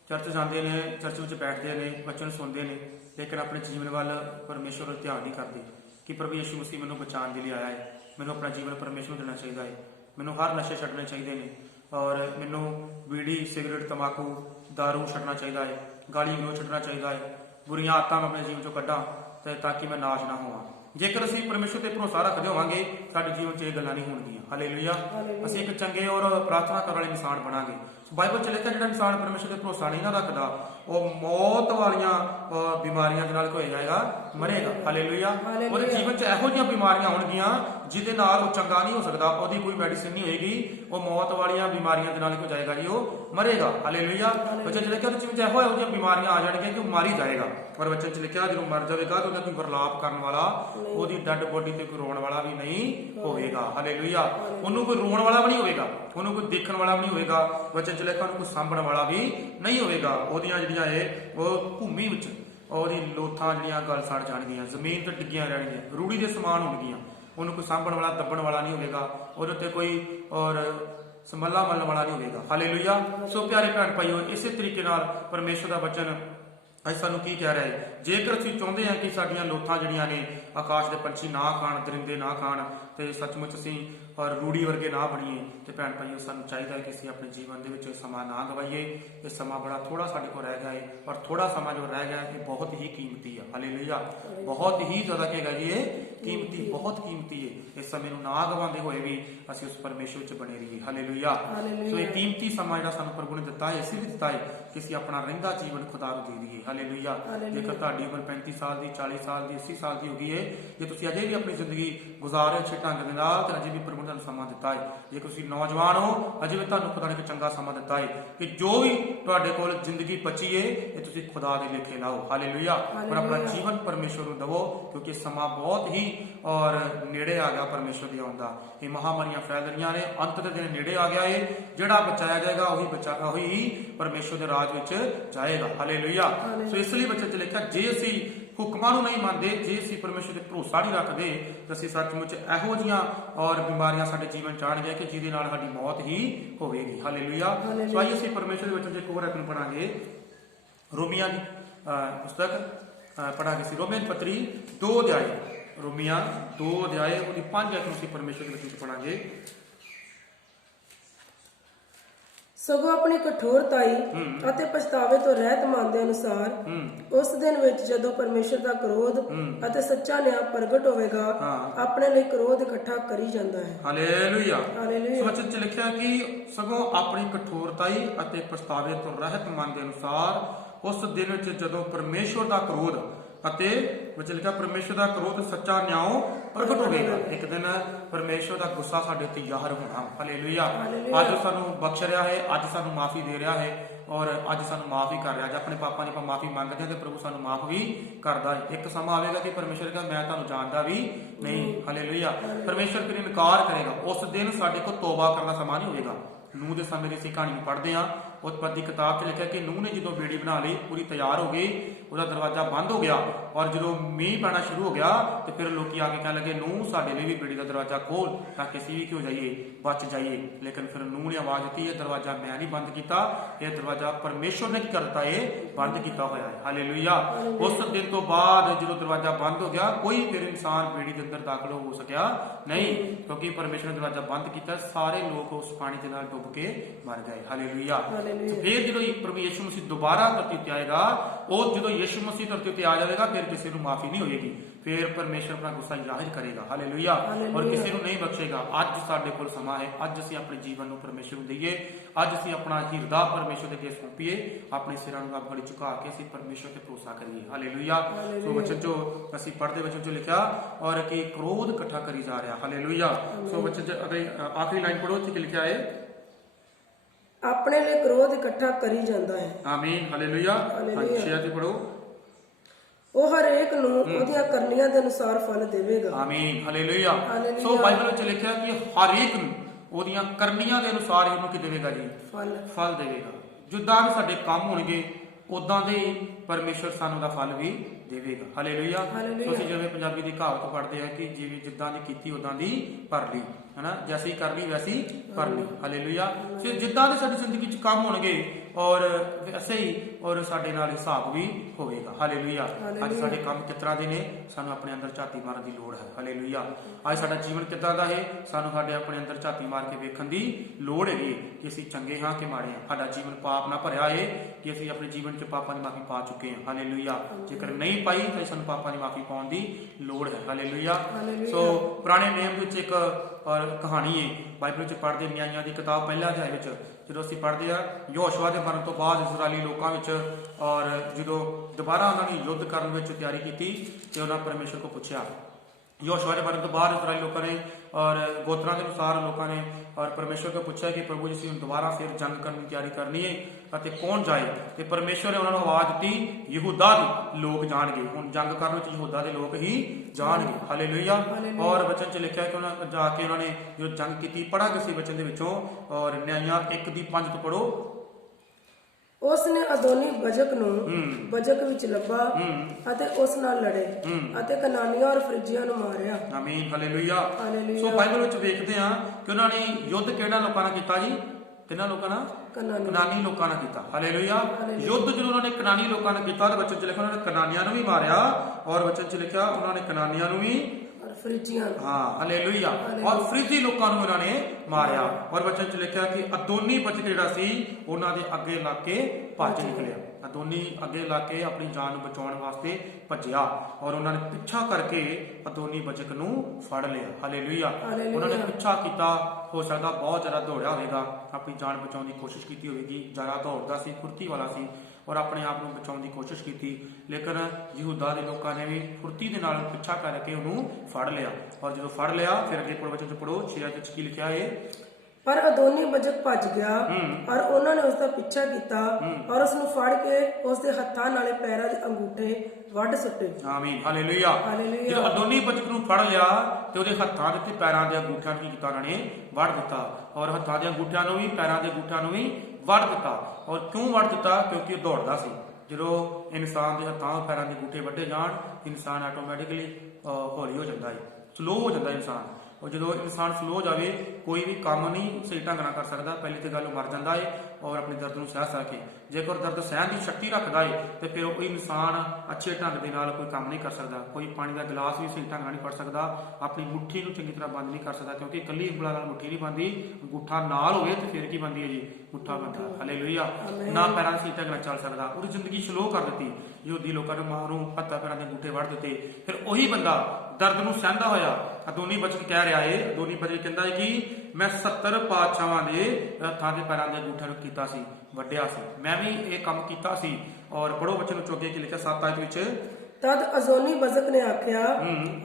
ਚਰਚ ਜਾਂਦੇ ਨੇ, ਚਰਚ ਵਿੱਚ ਬੈਠਦੇ ਨੇ, ਵਚਨ ਸੁਣਦੇ ਨੇ, ਲੇਕਿਨ ਆਪਣੇ ਜੀਵਨ ਵੱਲ ਪਰਮੇਸ਼ਵਰ ਵੱਲ ਧਿਆਨ ਨਹੀਂ ਕਰਦੇ ਕਿ ਪ੍ਰਭੂ ਯਿਸੂ ਮਸੀਹ ਮੈਨੂੰ ਬਚਾਉਣ ਦੇ ਲਈ ਆਇਆ ਹੈ, ਮੈਨੂੰ ਆਪਣਾ ਜੀਵਨ ਪਰਮੇਸ਼ਵਰ ਨੂੰ ਦੇਣਾ ਚਾਹੀਦਾ ਹੈ, ਮੈਨੂੰ ਹਰ ਨਸ਼ੇ ਛੱਡਣੇ ਚਾਹੀਦੇ ਨੇ ਔਰ ਮੈਨੂੰ ਬੀੜੀ, ਸਿਗਰਟ, ਤੰਬਾਕੂ, ਦਾਰੂ ਛੱਡਣਾ ਚਾਹੀਦਾ ਹੈ, ਗਾਲੀ ਗਲੋਚ ਛੱਡਣਾ ਚਾਹੀਦਾ ਹੈ, ਬੁਰੀਆਂ ਆਦਤਾਂ ਮੈਂ ਆਪਣੇ ਜੀਵਨ ਚੋਂ ਕੱਢਾਂ ਤੇ ਤਾਂ ਕਿ ਮੈਂ ਨਾਸ਼ ਨਾ ਹੋਵਾਂ। ਜੇਕਰ ਅਸੀਂ ਪਰਮੇਸ਼ਵਰ ਤੇ ਭਰੋਸਾ ਰੱਖਦੇ ਹੋਵਾਂਗੇ ਸਾਡੇ ਜੀਵਨ 'ਚ ਇਹ ਗੱਲਾਂ ਨਹੀਂ ਹੋਣਗੀਆਂ। ਹਾਲੇਲੂਇਆ। ਅਸੀਂ ਇੱਕ ਚੰਗੇ ਔਰ ਪ੍ਰਾਰਥਨਾ ਕਰਨ ਵਾਲੇ ਇਨਸਾਨ ਬਣਾਂਗੇ। ਬਾਈਬਲ 'ਚ ਲਿਖਿਆ ਜਿਹੜਾ ਇਨਸਾਨ ਪਰਮੇਸ਼ਵਰ ਤੇ ਭਰੋਸਾ ਨਹੀਂ ਨਾ ਰੱਖਦਾ ਉਹ ਮੌਤ ਵਾਲੀਆਂ ਬਿਮਾਰੀਆਂ ਦੇ ਨਾਲ ਹੋਏ ਜਾਏਗਾ, ਮਰੇਗਾ। ਹਾਲੇਲੂਇਆ। ਉਹਦੇ ਜੀਵਨ 'ਚ ਇਹੋ ਜਿਹੀਆਂ ਬਿਮਾਰੀਆਂ ਹੋਣਗੀਆਂ ਜਿਹਦੇ ਨਾਲ ਉਹ ਚੰਗਾ ਨਹੀਂ ਹੋ ਸਕਦਾ, ਉਹਦੀ ਕੋਈ ਮੈਡੀਸਿਨ ਨਹੀਂ ਹੋਏਗੀ, ਉਹ ਮੌਤ ਵਾਲੀਆਂ ਬਿਮਾਰੀਆਂ ਦੇ ਨਾਲ ਹੀ ਹੋ ਜਾਏਗਾ ਜੀ, ਉਹ ਮਰੇਗਾ। ਹਾਲੇਲੂਇਆ। ਬੱਚੇ ਚ ਲਿਖਿਆ ਉਹਦੇ ਵਿੱਚ ਇਹੋ ਜਿਹੀਆਂ ਬਿਮਾਰੀਆਂ ਆ ਜਾਣਗੀਆਂ ਕਿ ਉਹ ਮਰ ਹੀ ਜਾਏਗਾ। ਪਰ ਬੱਚੇ ਚ ਲਿਖਿਆ ਜਦੋਂ ਮਰ ਜਾਵੇਗਾ ਤਾਂ ਉਹਦਾ ਕੋਈ ਵਰਲਾਪ ਕਰਨ ਵਾਲਾ, ਉਹਦੀ ਡੈਡ ਬੋਡੀ ਤੇ ਕੋਈ ਰੋਣ ਵਾਲਾ ਵੀ ਨਹੀਂ ਹੋਵੇਗਾ। ਹਾਲੇਲੂਇਆ। ਉਹਨੂੰ ਕੋਈ ਰੋਣ ਵਾਲਾ ਵੀ ਨਹੀਂ ਹੋਵੇਗਾ, ਉਹਨੂੰ ਕੋਈ ਦੇਖਣ ਵਾਲਾ ਵੀ ਨਹੀਂ ਹੋਵੇਗਾ। ਬੱਚੇ ਚ ਲਿਖਿਆ ਉਹਨੂੰ ਕੋਈ ਸਾਂਭਣ ਵਾਲਾ ਵੀ ਨਹੀਂ ਹੋਵੇਗਾ। ਉਹਦੀਆਂ ਜਿਹੜੀਆਂ ਉਹ ਭੂਮੀ ਵਿੱਚ ਉਹਦੀ ਲੋਥਾਂ ਜਿਹੜੀਆਂ ਗਲ ਸੜ ਜਾਣਗੀਆਂ, ਜ਼ਮੀਨ ਤੇ ਡਿੱਗੀਆਂ ਰਹਿਣਗੀਆਂ, ਰੂੜੀ ਦੇ ਸਮਾਨ ਹੋਣਗੀਆਂ। ਉਹਨੂੰ ਕੋਈ ਸਾਂਭਣ ਵਾਲਾ, ਦੱਬਣ ਵਾਲਾ ਨਹੀਂ ਹੋਵੇਗਾ, ਉਹਦੇ ਉੱਤੇ ਕੋਈ ਔਰ ਸਮੱਲਾ ਮਲਣ ਵਾਲਾ ਨਹੀਂ ਹੋਵੇਗਾ। ਹਾਲੇਲੂਇਆ। ਸੋ ਪਿਆਰੇ ਭੈਣ ਭਾਈਓ, ਇਸੇ ਤਰੀਕੇ ਨਾਲ ਪਰਮੇਸ਼ਰ ਦਾ ਵਚਨ ਅੱਜ ਸਾਨੂੰ ਕੀ ਕਹਿ ਰਿਹਾ ਹੈ? ਜੇਕਰ ਅਸੀਂ ਚਾਹੁੰਦੇ ਹਾਂ ਕਿ ਸਾਡੀਆਂ ਲੋਥਾਂ ਜਿਹੜੀਆਂ ਨੇ ਆਕਾਸ਼ ਦੇ ਪੰਛੀ ਨਾ ਖਾਣ, ਦਰਿੰਦੇ ਨਾ ਖਾਣ, ਤੇ ਸੱਚਮੁੱਚ ਅਸੀਂ ਔਰ ਰੂੜੀ ਵਰਗੇ ਨਾ ਬਣੀਏ, ਤੇ ਭੈਣ ਭਾਈਓ ਸਾਨੂੰ ਚਾਹੀਦਾ ਹੈ ਕਿ ਅਸੀਂ ਆਪਣੇ ਜੀਵਨ ਦੇ ਵਿੱਚ ਸਮਾਂ ਨਾ ਗਵਾਈਏ। ਇਹ ਸਮਾਂ ਬੜਾ ਥੋੜਾ ਸਾਡੇ ਕੋਲ ਰਹਿ ਗਿਆ ਹੈ, ਪਰ ਥੋੜਾ ਸਮਾਂ ਜੋ ਰਹਿ ਗਿਆ ਇਹ ਬਹੁਤ ਹੀ ਕੀਮਤੀ ਹੈ। ਹਾਲੇਲੂਇਆ। ਬਹੁਤ ਹੀ ਜ਼ਿਆਦਾ ਕੀ ਹੈਗਾ ਜੀ, ਇਹ ਕੀਮਤੀ, ਬਹੁਤ ਕੀਮਤੀ ਹੈ। ਇਸ ਸਮੇਂ ਨੂੰ ਨਾ ਗਵਾਉਂਦੇ ਹੋਏ ਵੀ ਅਸੀਂ ਉਸ ਪਰਮੇਸ਼ਰ ਵਿੱਚ ਬਣੇ ਰਹੀਏ। ਹਾਲੇਲੂਇਆ। ਸੋ ਇਹ ਕੀਮਤੀ ਸਮਾਂ ਜਿਹੜਾ ਸਾਨੂੰ ਪ੍ਰਭੂ ਨੇ ਦਿੱਤਾ ਹੈ, ਇਸੇ ਲਈ ਦਿੱਤਾ ਹੈ ਕਿ ਅਸੀਂ ਆਪਣਾ ਰਹਿੰਦਾ ਜੀਵਨ ਖੁਦਾ ਨੂੰ ਦੇ ਦਈਏ। ਹਾਲੇਲੂਇਆ। ਜੇਕਰ ਤੁਹਾਡੀ ਉਮਰ 35 ਸਾਲ ਦੀ, 40 ਸਾਲ ਦੀ, 80 ਸਾਲ ਦੀ ਹੋ ਗਈ ਹੈ, ਜੇ ਤੁਸੀਂ ਅਜੇ ਵੀ ਆਪਣੀ ਜ਼ਿੰਦਗੀ ਗੁਜ਼ਾਰ ਰਹੇ ਅੱਛੇ ਢੰਗ ਦੇ ਨਾਲ, ਤੇ ਅਜੇ ਵੀ ਪ੍ਰਭੂ ਨੇ ਤੁਹਾਨੂੰ ਸਮਾਂ ਦਿੱਤਾ ਹੈ। ਜੇ ਤੁਸੀਂ ਨੌਜਵਾਨ ਹੋ, ਅਜੇ ਵੀ ਤੁਹਾਨੂੰ ਖੁਦਾ ਨੇ ਇੱਕ ਚੰਗਾ ਸਮਾਂ ਦਿੱਤਾ ਹੈ ਕਿ ਜੋ ਵੀ ਤੁਹਾਡੇ ਕੋਲ ਜ਼ਿੰਦਗੀ ਬਚੀ ਹੈ, ਇਹ ਤੁਸੀਂ ਖੁਦਾ ਦੇ ਲੇਖੇ ਲਾਓ। ਹਾਲੇਲੂਇਆ। ਪਰ ਆਪਣਾ ਜੀਵਨ ਪਰਮੇਸ਼ਰ ਨੂੰ ਦਵੋ, ਕਿਉਂਕਿ ਸਮਾਂ ਬਹੁਤ ਹੀ ਔਰ ਨੇੜੇ ਆ ਗਿਆ ਪਰਮੇਸ਼ਰ ਦੇ ਆਉਣ ਦਾ। ਇਹ ਮਹਾਮਾਰੀਆਂ ਫੈਲ ਰਹੀਆਂ ਨੇ, ਅੰਤ ਦੇ ਦਿਨ ਨੇੜੇ ਆ ਗਿਆ ਹੈ। ਜਿਹੜਾ ਬਚਾਇਆ ਜਾਏਗਾ ਉਹੀ ਹੀ ਪਰਮੇਸ਼ਰ ਦੇ ਰਾਜ ਵਿੱਚ ਜਾਏਗਾ। ਹਾਲੇਲੂਇਆ। ਸੋ ਇਸ ਲਈ ਬੱਚੇ ਚ ਲਿਖਿਆ, ਜੇ ਅਸੀਂ ਹੁਕਮਾਂ ਨੂੰ ਨਹੀਂ ਮੰਨਦੇ, ਜੇ ਅਸੀਂ ਪਰਮੇਸ਼ਰ ਤੇ ਭਰੋਸਾ ਨਹੀਂ ਰੱਖਦੇ, ਤਾਂ ਅਸੀਂ ਸੱਚਮੁੱਚ ਇਹੋ ਜਿਹੀਆਂ ਔਰ ਬਿਮਾਰੀਆਂ ਸਾਡੇ ਜੀਵਨ ਚ ਆਉਣਗੀਆਂ ਕਿ ਜਿਹਦੇ ਨਾਲ ਸਾਡੀ ਮੌਤ ਹੀ ਹੋਵੇਗੀ। ਹਾਲੇਲੂਇਆ। ਸੋ ਆਈਏ ਅਸੀਂ ਪਰਮੇਸ਼ਰ ਦੇ ਵਿੱਚ ਇੱਕ ਹੋਰ ਇੱਕ ਨੂੰ ਪੜਾਂਗੇ, ਰੋਮੀਆਂ ਦੀ ਪੁਸਤਕ ਪੜਾਂਗੇ ਸੀ, ਰੋਮੀਆਂ ਦੀ ਪੱਤਰੀ 2 ਅਧਿਆਏ, ਰੋਮੀਆਂ 2 ਅਧਿਆਏ ਉਹਦੀ 5 ਆਇਤ ਨੂੰ ਅਸੀਂ ਪਰਮੇਸ਼ਰ ਦੇ ਵਿੱਚ ਪੜਾਂਗੇ। ਸਗੋਂ ਆਪਣੀ ਕਠੋਰਤਾਈ ਅਤੇ ਪਛਤਾਵੇ ਤੋਂ ਰਹਿਤ ਮਨ ਦੇ ਅਨੁਸਾਰ ਉਸ ਦਿਨ ਵਿੱਚ ਜਦੋਂ ਪਰਮੇਸ਼ਰ ਦਾ ਕ੍ਰੋਧ ਅਤੇ ਸੱਚਾ ਨਿਆਂ ਪ੍ਰਗਟ ਹੋਵੇਗਾ, ਆਪਣੇ ਲਈ ਕ੍ਰੋਧ ਇਕੱਠਾ ਕਰੀ ਜਾਂਦਾ ਹੈ। ਹਾਲੇਲੂਇਆ। ਹਾਲੇਲੂਇਆ। ਸੋ ਵਚਨ ਚ ਲਿਖਿਆ ਕਿ ਸਗੋਂ ਆਪਣੀ ਕਠੋਰਤਾਈ ਅਤੇ ਪਛਤਾਵੇ ਤੋਂ ਰਹਿਤ ਮਨ ਦੇ ਅਨੁਸਾਰ ਉਸ ਦਿਨ ਵਿੱਚ ਜਦੋਂ ਪਰਮੇਸ਼ਰ ਦਾ ਕ੍ਰੋਧ ਅਤੇ ਵਿੱਚ ਲਿਖਿਆ ਪਰਮੇਸ਼ਰ ਦਾ ਕ੍ਰੋਧ ਸੱਚਾ ਨਿਆਂ ਪ੍ਰਗਟ ਹੋਵੇਗਾ। ਇੱਕ ਦਿਨ ਪਰਮੇਸ਼ਰ ਦਾ ਗੁੱਸਾ ਸਾਡੇ ਉੱਤੇ ਜ਼ਾਹਰ ਹੋਣਾ। ਹਾਲੇਲੂਇਆ। ਅੱਜ ਸਾਨੂੰ ਬਖਸ਼ ਰਿਹਾ ਹੈ, ਅੱਜ ਸਾਨੂੰ ਮਾਫੀ ਦੇ ਰਿਹਾ ਹੈ, ਔਰ ਅੱਜ ਸਾਨੂੰ ਮਾਫ ਹੀ ਕਰ ਰਿਹਾ। ਅੱਜ ਆਪਣੇ ਪਾਪਾਂ ਦੀ ਆਪਾਂ ਮਾਫੀ ਮੰਗਦੇ ਹਾਂ ਤੇ ਪ੍ਰਭੂ ਸਾਨੂੰ ਮਾਫ ਵੀ ਕਰਦਾ ਹੈ। ਇੱਕ ਸਮਾਂ ਆਵੇਗਾ ਕਿ ਪਰਮੇਸ਼ਰ ਕਹੇਗਾ ਮੈਂ ਤੁਹਾਨੂੰ ਜਾਣਦਾ ਵੀ ਨਹੀਂ। ਹਾਲੇਲੂਇਆ। ਪਰਮੇਸ਼ਰ ਫਿਰ ਇਨਕਾਰ ਕਰੇਗਾ। ਉਸ ਦਿਨ ਸਾਡੇ ਕੋਲ ਤੋਬਾ ਕਰਨ ਦਾ ਸਮਾਂ ਨਹੀਂ ਹੋਵੇਗਾ। ਨੂਹ ਦੇ ਸਮੇਂ ਦੀ ਅਸੀਂ ਕਹਾਣੀ ਨੂੰ ਪੜ੍ਹਦੇ ਹਾਂ। ਉਤਪੱਤੀ ਕਿਤਾਬ 'ਚ ਲਿਖਿਆ ਕਿ ਨੂਹ ਨੇ ਜਦੋਂ ਬੇੜੀ ਬਣਾ ਲਈ, ਪੂਰੀ ਤਿਆਰ ਹੋ ਗਈ, ਉਹਦਾ ਦਰਵਾਜ਼ਾ ਬੰਦ ਹੋ ਗਿਆ, ਔਰ ਜਦੋਂ ਮੀਂਹ ਪੈਣਾ ਸ਼ੁਰੂ ਹੋ ਗਿਆ ਤੇ ਫਿਰ ਲੋਕੀ ਆ ਕੇ ਕਹਿਣ ਲੱਗੇ ਨੂਹ ਸਾਡੇ ਲਈ ਵੀ ਬੇੜੀ ਦਾ ਦਰਵਾਜ਼ਾ ਖੋਲ ਤਾਂ ਕਿ ਅਸੀਂ ਵੀ ਕਿਉਂ ਜਾਈਏ, ਬਚ ਜਾਈਏ। ਲੇਕਿਨ ਫਿਰ ਨੂਹ ਨੇ ਆਵਾਜ਼ ਦਿੱਤੀ, ਇਹ ਦਰਵਾਜ਼ਾ ਮੈਂ ਨਹੀਂ ਬੰਦ ਕੀਤਾ, ਇਹ ਦਰਵਾਜ਼ਾ ਪਰਮੇਸ਼ਰ ਨੇ ਕੀ ਕਰ ਦਿੱਤਾ, ਇਹ ਬੰਦ ਕੀਤਾ ਹੋਇਆ ਹੈ। ਹਾਲੇਲੂਇਆ। ਉਸ ਦਿਨ ਤੋਂ ਬਾਅਦ ਜਦੋਂ ਦਰਵਾਜ਼ਾ ਬੰਦ ਹੋ ਗਿਆ, ਕੋਈ ਫਿਰ ਇਨਸਾਨ ਬੇੜੀ ਦੇ ਅੰਦਰ ਦਾਖਲ ਹੋ ਸਕਿਆ ਨਹੀਂ, ਕਿਉਂਕਿ ਪਰਮੇਸ਼ਰ ਨੇ ਦਰਵਾਜ਼ਾ ਬੰਦ ਕੀਤਾ। ਸਾਰੇ ਲੋਕ ਉਸ ਪਾਣੀ ਦੇ ਨਾਲ ਡੁੱਬ ਕੇ ਮਰ ਗਏ। ਹਾਲੇਲੂਇਆ। ਫਿਰ ਜਦੋਂ ਪ੍ਰਭੂ ਯਿਸੂ ਮਸੀਹ ਦੁਬਾਰਾ ਧਰਤੀ ਉੱਤੇ ਆਏਗਾ, ਉਹ ਜਦੋਂ ਯਿਸੂ ਮਸੀਹ ਧਰਤੀ ਉੱਤੇ ਆ ਜਾਵੇਗਾ, ਫਿਰ ਕਿਸੇ ਨੂੰ ਮਾਫੀ ਨਹੀਂ ਹੋਏਗੀ। ਫਿਰ ਪਰਮੇਸ਼ਰ ਆਪਣਾ ਗੁੱਸਾ ਜ਼ਾਹਿਰ ਕਰੇਗਾ। ਹਾਲੇਲੂਇਆ। ਔਰ ਕਿਸੇ ਨੂੰ ਨਹੀਂ ਬਖਸ਼ੇਗਾ। ਅੱਜ ਸਾਡੇ ਕੋਲ ਸਮਾਂ ਹੈ, ਅੱਜ ਅਸੀਂ ਆਪਣੇ ਜੀਵਨ ਨੂੰ ਪਰਮੇਸ਼ਰ ਨੂੰ ਦਈਏ, ਅੱਜ ਅਸੀਂ ਆਪਣਾ ਹਿਰਦਾ ਪਰਮੇਸ਼ਰ ਦੇ ਅੱਗੇ ਸੌਂਪੀਏ, ਆਪਣੇ ਸਿਰਾਂ ਨੂੰ ਅੱਗੇ ਝੁਕਾ ਕੇ ਅਸੀਂ ਪਰਮੇਸ਼ਰ ਤੇ ਭਰੋਸਾ ਕਰੀਏ। ਹਾਲੇਲੂਇਆ। ਸੋ ਵਚਨ ਜੋ ਅਸੀਂ ਪੜ੍ਹਦੇ ਵਚਨ ਜੋ ਲਿਖਿਆ, ਔਰ ਕਿ ਕ੍ਰੋਧ ਇਕੱਠਾ ਕਰੀ ਜਾ ਰਿਹਾ। ਹਾਲੇਲੂਇਆ। ਸੋ ਵਚਨ ਅਗਰ ਆਖਰੀ ਲਾਈਨ ਪੜ੍ਹੋ, ਇੱਥੇ ਲਿਖਿਆ ਹੈ ਆਪਣੇ ਲਈ ਕ੍ਰੋਧ ਇਕੱਠਾ ਕਰੀ ਜਾਂਦਾ ਹੈ। ਆਮੀਨ। ਹਾਲੇਲੂਇਆ। ਹਾਂਜੀ ਜੀ ਪੜ੍ਹੋ। ਉਹ ਹਰੇਕ ਨੂੰ ਉਹਦੀਆਂ ਕਰਨੀਆਂ ਦੇ ਅਨੁਸਾਰ ਫਲ ਦੇਵੇਗਾ। ਆਮੀਨ। ਹਾਲੇਲੂਇਆ। ਸੋ ਬਾਈਬਲ ਵਿੱਚ ਲਿਖਿਆ ਕਿ ਹਰੇਕ ਨੂੰ ਉਹਦੀਆਂ ਕਰਨੀਆਂ ਦੇ ਅਨੁਸਾਰ ਉਹਨੂੰ ਕੀ ਦੇਵੇਗਾ ਜੀ, ਫਲ ਦੇਵੇਗਾ। ਜਿੱਦਾਂ ਵੀ ਸਾਡੇ ਕੰਮ ਹੋਣਗੇ ਉਦਾਂ ਦੇ ਪਰਮੇਸ਼ਰ ਸਾਨੂੰ ਦਾ ਫਲ ਵੀ ਦੇਵੇਗਾ। ਹਾਲੇਲੂਇਆ। ਤੁਸੀਂ ਜਿਵੇਂ ਪੰਜਾਬੀ ਦੀ ਕਹਾਵਤ ਪੜ੍ਹਦੇ ਆ ਕਿ ਜਿਵੇਂ ਜਿੱਦਾਂ ਦੀ ਕੀਤੀ ਉਦਾਂ ਦੀ ਭਰ ਲਈ, ਹਨਾ, ਜੈਸੀ ਕਰਨੀ ਵੈਸੀ ਭਰ ਲਈ। ਹਾਲੇਲੂਇਆ। ਫਿਰ ਜਿੱਦਾਂ ਦੇ ਸਾਡੀ ਜ਼ਿੰਦਗੀ 'ਚ ਕੰਮ ਹੋਣਗੇ ਔਰ ਵੈਸੇ ਹੀ ਔਰ ਸਾਡੇ ਨਾਲ ਹਿਸਾਬ ਵੀ ਹੋਵੇਗਾ। ਹਾਲੇਲੂਇਆ। ਅੱਜ ਸਾਡੇ ਕੰਮ ਕਿਸ ਤਰ੍ਹਾਂ ਦੇ ਨੇ, ਸਾਨੂੰ ਆਪਣੇ ਅੰਦਰ ਝਾਤੀ ਮਾਰਨ ਦੀ ਲੋੜ ਹੈ। ਹਾਲੇਲੂਇਆ। ਅੱਜ ਸਾਡਾ ਜੀਵਨ ਕਿੱਦਾਂ ਦਾ ਹੈ, ਸਾਨੂੰ ਸਾਡੇ ਆਪਣੇ ਅੰਦਰ ਝਾਤੀ ਮਾਰ ਕੇ ਵੇਖਣ ਦੀ ਲੋੜ ਹੈਗੀ ਕਿ ਅਸੀਂ ਚੰਗੇ ਹਾਂ ਕਿ ਮਾੜੇ ਹਾਂ। ਸਾਡਾ ਜੀਵਨ ਪਾਪ ਨਾਲ ਭਰਿਆ ਹੈ ਕਿ ਅਸੀਂ ਆਪਣੇ ਜੀਵਨ 'ਚ ਪਾਪਾਂ ਦੀ ਮਾਫੀ ਪਾ ਚੁੱਕੇ ਹਾਂ। ਹਾਲੇਲੂਇਆ। ਜੇਕਰ ਨਹੀਂ ਪਾਈ ਤਾਂ ਸਾਨੂੰ ਪਾਪਾਂ ਦੀ ਮਾਫੀ ਪਾਉਣ ਦੀ ਲੋੜ ਹੈ। ਹਾਲੇਲੂਇਆ। ਸੋ ਪੁਰਾਣੇ ਨਿਯਮ ਵਿੱਚ ਇੱਕ ਔਰ ਕਹਾਣੀ ਹੈ, ਬਾਈਬਲ ਵਿੱਚ ਪੜ੍ਹਦੇ ਨਿਆਂਇਆਂ ਦੀ ਕਿਤਾਬ ਪਹਿਲਾ ਅਧਿਆਇ ਵਿੱਚ ਜਦੋਂ ਅਸੀਂ ਪੜ੍ਹਦੇ ਆ, ਯਹੋਸ਼ੂਆ ਦੇ ਮਰਨ ਤੋਂ ਬਾਅਦ ਇਸਰਾਏਲੀ ਲੋਕਾਂ ਵਿੱਚ ਔਰ ਜਦੋਂ ਦੁਬਾਰਾ ਉਹਨਾਂ ਨੇ ਯੁੱਧ ਕਰਨ ਵਿੱਚ ਤਿਆਰੀ ਕੀਤੀ ਤੇ ਉਹਨਾਂ ਪਰਮੇਸ਼ਰ ਕੋਲ ਪੁੱਛਿਆ ਯਹੋਸ਼ੂਆ ਦੇ ਮਰਨ ਤੋਂ ਬਾਅਦ ਇਸਰਾਏਲੀ ਲੋਕਾਂ ਨੇ ਔਰ ਗੋਤਰਾਂ ਦੇ ਅਨੁਸਾਰ ਲੋਕਾਂ ਨੇ ਔਰ ਪਰਮੇਸ਼ਵਰ ਤੋਂ ਪੁੱਛਿਆ ਕਿ ਪ੍ਰਭੂ ਜੀ ਅਸੀਂ ਹੁਣ ਦੁਬਾਰਾ ਫਿਰ ਜੰਗ ਕਰਨ ਦੀ ਤਿਆਰੀ ਕਰਨੀ ਹੈ ਅਤੇ ਕੌਣ ਜਾਏ, ਤੇ ਪਰਮੇਸ਼ਵਰ ਨੇ ਉਹਨਾਂ ਨੂੰ ਆਵਾਜ਼ ਦਿੱਤੀ ਯਹੂਦਾ ਦੇ ਲੋਕ ਜਾਣਗੇ। ਹੁਣ ਜੰਗ ਕਰਨ ਵਿੱਚ ਯਹੂਦਾ ਦੇ ਲੋਕ ਹੀ ਜਾਣਗੇ। ਹਾਲੇਲੂਇਆ। ਔਰ ਵਚਨ 'ਚ ਲਿਖਿਆ ਕਿ ਉਹਨਾਂ ਜਾ ਕੇ ਉਹਨਾਂ ਨੇ ਜੋ ਜੰਗ ਕੀਤੀ, ਪੜਾਂਗੇ ਅਸੀਂ ਵਚਨ ਦੇ ਵਿੱਚੋਂ, ਔਰ ਨਿਆਂਇਆਂ 1:5 ਤੋਂ ਪੜੋ। ਉਸ ਨੇ ਅਦੋਨੀ ਬਜਕ ਨੂੰ ਬਜਕ ਵਿੱਚ ਲੱਭਾ ਅਤੇ ਉਸ ਨਾਲ ਲੜੇ ਅਤੇ ਕਨਾਨੀਆਂ ਔਰ ਫਰਿਜੀਆਂ ਨੂੰ ਮਾਰਿਆ। ਆਮੀਨ। ਹਾਲੇਲੂਇਆ। ਹਾਲੇਲੂਇਆ। ਸੋ ਬਾਈਬਲ ਵਿੱਚ ਵੇਖਦੇ ਹਾਂ ਕਿ ਉਹਨਾਂ ਨੇ ਯੁੱਧ ਕਿਹੜਾ ਲੋਕਾਂ ਨਾਲ ਕੀਤਾ ਜੀ? ਕਿਹਨਾਂ ਲੋਕਾਂ ਨਾਲ? ਕਨਾਨੀ ਲੋਕਾਂ ਨਾਲ ਕੀਤਾ। ਹਾਲੇਲੂਇਆ। ਯੁੱਧ ਜਦੋਂ ਉਹਨਾਂ ਨੇ ਕਨਾਨੀ ਲੋਕਾਂ ਨਾਲ ਕੀਤਾ ਤਾਂ ਵਚਨ 'ਚ ਲਿਖਿਆ ਉਹਨਾਂ ਨੇ ਕਨਾਨੀਆਂ ਨੂੰ ਵੀ ਮਾਰਿਆ, ਔਰ ਵਚਨ 'ਚ ਲਿਖਿਆ ਉਹਨਾਂ ਨੇ ਕਨਾਨੀਆਂ ਨੂੰ ਵੀ ਫਰਿਜੀਆਂ। ਹਾਂ ਹਾਲੇਲੂਇਆ। ਔਰ ਫਰਿਜੀ ਲੋਕਾਂ ਨੂੰ ਇਹਨਾਂ ਨੇ ਮਾਰਿਆ, ਔਰ ਵਚਨ 'ਚ ਲਿਖਿਆ ਕਿ ਅਦੋਨੀ ਬਚਕ ਜਿਹੜਾ ਸੀ ਉਹਨਾਂ ਦੇ ਅੱਗੇ ਲੱਗ ਕੇ ਭੱਜ ਨਿਕਲਿਆ। ਅਦੋਨੀ ਅੱਗੇ ਲੱਗ ਕੇ ਆਪਣੀ ਜਾਨ ਨੂੰ ਬਚਾਉਣ ਵਾਸਤੇ ਭੱਜਿਆ, ਔਰ ਉਹਨਾਂ ਨੇ ਪਿੱਛਾ ਕਰਕੇ ਅਦੋਨੀ ਬਚਕ ਨੂੰ ਫੜ ਲਿਆ। ਹਾਲੇਲੂਇਆ। ਉਹਨਾਂ ਨੇ ਪਿੱਛਾ ਕੀਤਾ, ਹੋ ਸਕਦਾ ਬਹੁਤ ਜ਼ਿਆਦਾ ਦੌੜਿਆ ਹੋਵੇਗਾ, ਆਪਣੀ ਜਾਨ ਬਚਾਉਣ ਦੀ ਕੋਸ਼ਿਸ਼ ਕੀਤੀ ਹੋਵੇਗੀ, ਜ਼ਿਆਦਾ ਦੌੜਦਾ ਸੀ, ਫੁਰਤੀ ਵਾਲਾ ਸੀ, ਔਰ ਆਪਣੇ ਆਪ ਨੂੰ ਬਚਾਉਣ ਦੀ ਕੋਸ਼ਿਸ਼ ਕੀਤੀ। ਲੇਕਿਨ ਯਹੂਦਾ ਦੇ ਲੋਕਾਂ ਨੇ ਵੀ ਫੁਰਤੀ ਦੇ ਨਾਲ ਪਿੱਛਾ ਕਰਕੇ ਉਹਨੂੰ ਫੜ ਲਿਆ, ਔਰ ਜਦੋਂ ਫੜ ਲਿਆ ਫਿਰ ਅੱਗੇ ਵਚਨ 'ਚ ਪੜੋ 6 ਵਿੱਚ ਕੀ ਲਿਖਿਆ ਹੈ? ਪਰ ਅਦੋਨੀ ਬਜਕ ਭੱਜ ਗਿਆ ਔਰ ਉਹਨਾਂ ਨੇ ਉਸ ਦਾ ਪਿੱਛਾ ਕੀਤਾ ਔਰ ਉਸ ਨੂੰ ਫੜ ਕੇ ਉਸ ਦੇ ਹੱਥਾਂ ਨਾਲੇ ਪੈਰਾਂ ਦੇ ਅੰਗੂਠੇ ਵੱਢ ਸੁੱਟੇ। ਆਮੀਨ। ਹਾਲੇਲੂਇਆ। ਜਦੋਂ ਅਦੋਨੀ ਬਜਕ ਨੂੰ ਫੜ ਲਿਆ ਤੇ ਉਹਦੇ ਹੱਥਾਂ ਦੇ ਤੇ ਪੈਰਾਂ ਦੇ ਅੰਗੂਠਿਆਂ ਨੂੰ ਕੀ ਕੀਤਾ? ਉਹਨਾਂ ਨੇ ਵੱਢ ਦਿੱਤਾ, ਔਰ ਹੱਥਾਂ ਦੇ ਅੰਗੂਠਿਆਂ ਨੂੰ ਵੀ ਪੈਰਾਂ ਦੇ ਅੰਗੂਠਿਆਂ ਨੂੰ ਵੀ ਵੱਢ ਦਿੱਤਾ। ਔਰ ਕਿਉਂ ਵੱਢ ਦਿੱਤਾ? ਕਿਉਂਕਿ ਉਹ ਦੌੜਦਾ ਸੀ। ਜਦੋਂ ਇਨਸਾਨ ਦੇ ਹੱਥਾਂ ਪੈਰਾਂ ਦੇ ਅੰਗੂਠੇ ਵੱਢੇ ਜਾਣ, ਇਨਸਾਨ ਆਟੋਮੈਟਿਕਲੀ ਹੌਲੀ ਹੋ ਜਾਂਦਾ ਹੈ, ਸਲੋ ਹੋ ਜਾਂਦਾ ਇਨਸਾਨ। ਔਰ ਜਦੋਂ ਇਨਸਾਨ ਸਲੋ ਹੋ ਜਾਵੇ ਕੋਈ ਵੀ ਕੰਮ ਨਹੀਂ ਸਹੀ ਢੰਗ ਨਾਲ ਕਰ ਸਕਦਾ। ਪਹਿਲੀ ਤੇ ਗੱਲ ਉਹ ਮਰ ਜਾਂਦਾ ਹੈ ਔਰ ਆਪਣੀ ਦਰਦ ਨੂੰ ਸਹਿ ਕੇ। ਜੇਕਰ ਦਰਦ ਸਹਿਣ ਦੀ ਸ਼ਕਤੀ ਰੱਖਦਾ ਹੈ ਤੇ ਫਿਰ ਉਹ ਇਨਸਾਨ ਅੱਛੇ ਢੰਗ ਦੇ ਨਾਲ ਕੋਈ ਕੰਮ ਨਹੀਂ ਕਰ ਸਕਦਾ। ਕੋਈ ਪਾਣੀ ਦਾ ਗਲਾਸ ਵੀ ਸਹੀ ਢੰਗ ਨਾਲ ਨਹੀਂ ਫੜ ਸਕਦਾ, ਆਪਣੀ ਮੁੱਠੀ ਨੂੰ ਚੰਗੀ ਤਰ੍ਹਾਂ ਬੰਦ ਨਹੀਂ ਕਰ ਸਕਦਾ, ਕਿਉਂਕਿ ਇਕੱਲੀ ਉਂਗਲਾਂ ਨਾਲ ਮੁੱਠੀ ਨਹੀਂ ਬੰਦੀ, ਅੰਗੂਠਾ ਨਾਲ ਹੋਵੇ ਤੇ ਫਿਰ ਕੀ ਬੰਦੀ ਹੈ ਜੀ? ਮੁੱਠਾ ਬੰਦਾ। ਹਾਲੇਲੂਇਆ। ਨਾ ਪੈਰਾਂ ਨਾਲ ਸਹੀ ਢੰਗ ਨਾਲ ਚੱਲ ਸਕਦਾ। ਉਹਦੀ ਜ਼ਿੰਦਗੀ ਸਲੋ ਕਰ ਦਿੱਤੀ। ਯਹੂਦੀ ਲੋਕਾਂ ਨੂੰ ਮਾਰੂ ਹੱਥਾਂ ਪੈਰਾਂ ਦੇ ਅੰਗੂਠੇ ਵੱਢ ਦਿੱਤੇ। ਫਿਰ ਉਹੀ ਬੰਦਾ ਦਰਦ ਨੂੰ ਸਹਿੰਦਾ ਹੋਇਆ ਅਦੋਨੀ ਬਚਕ ਕਹਿ ਰਿਹਾ ਏ, ਅਦੋਨੀ ਬਚਕ ਕਹਿੰਦਾ ਹੈ ਕਿ ਮੈਂ 70 ਪਾਤਸ਼ਾਹਾਂ ਦੇ ਹੱਥਾਂ ਦੇ ਪੈਰਾਂ ਦੇ ਅੰਗੂਠਿਆਂ ਨੂੰ ਕੀਤਾ ਸੀ, ਵੱਢਿਆ ਸੀ, ਮੈਂ ਵੀ ਇਹ ਕੰਮ ਕੀਤਾ ਸੀ। ਔਰ ਪੜੋ ਵਚਨ ਨੂੰ ਅੱਗੇ ਕੀ ਲਿਖਿਆ 7 ਆਇਤ ਵਿੱਚ? ਤਦ ਅਜ਼ੋਨੀ ਬਜ਼ਕ ਨੇ ਆਖਿਆ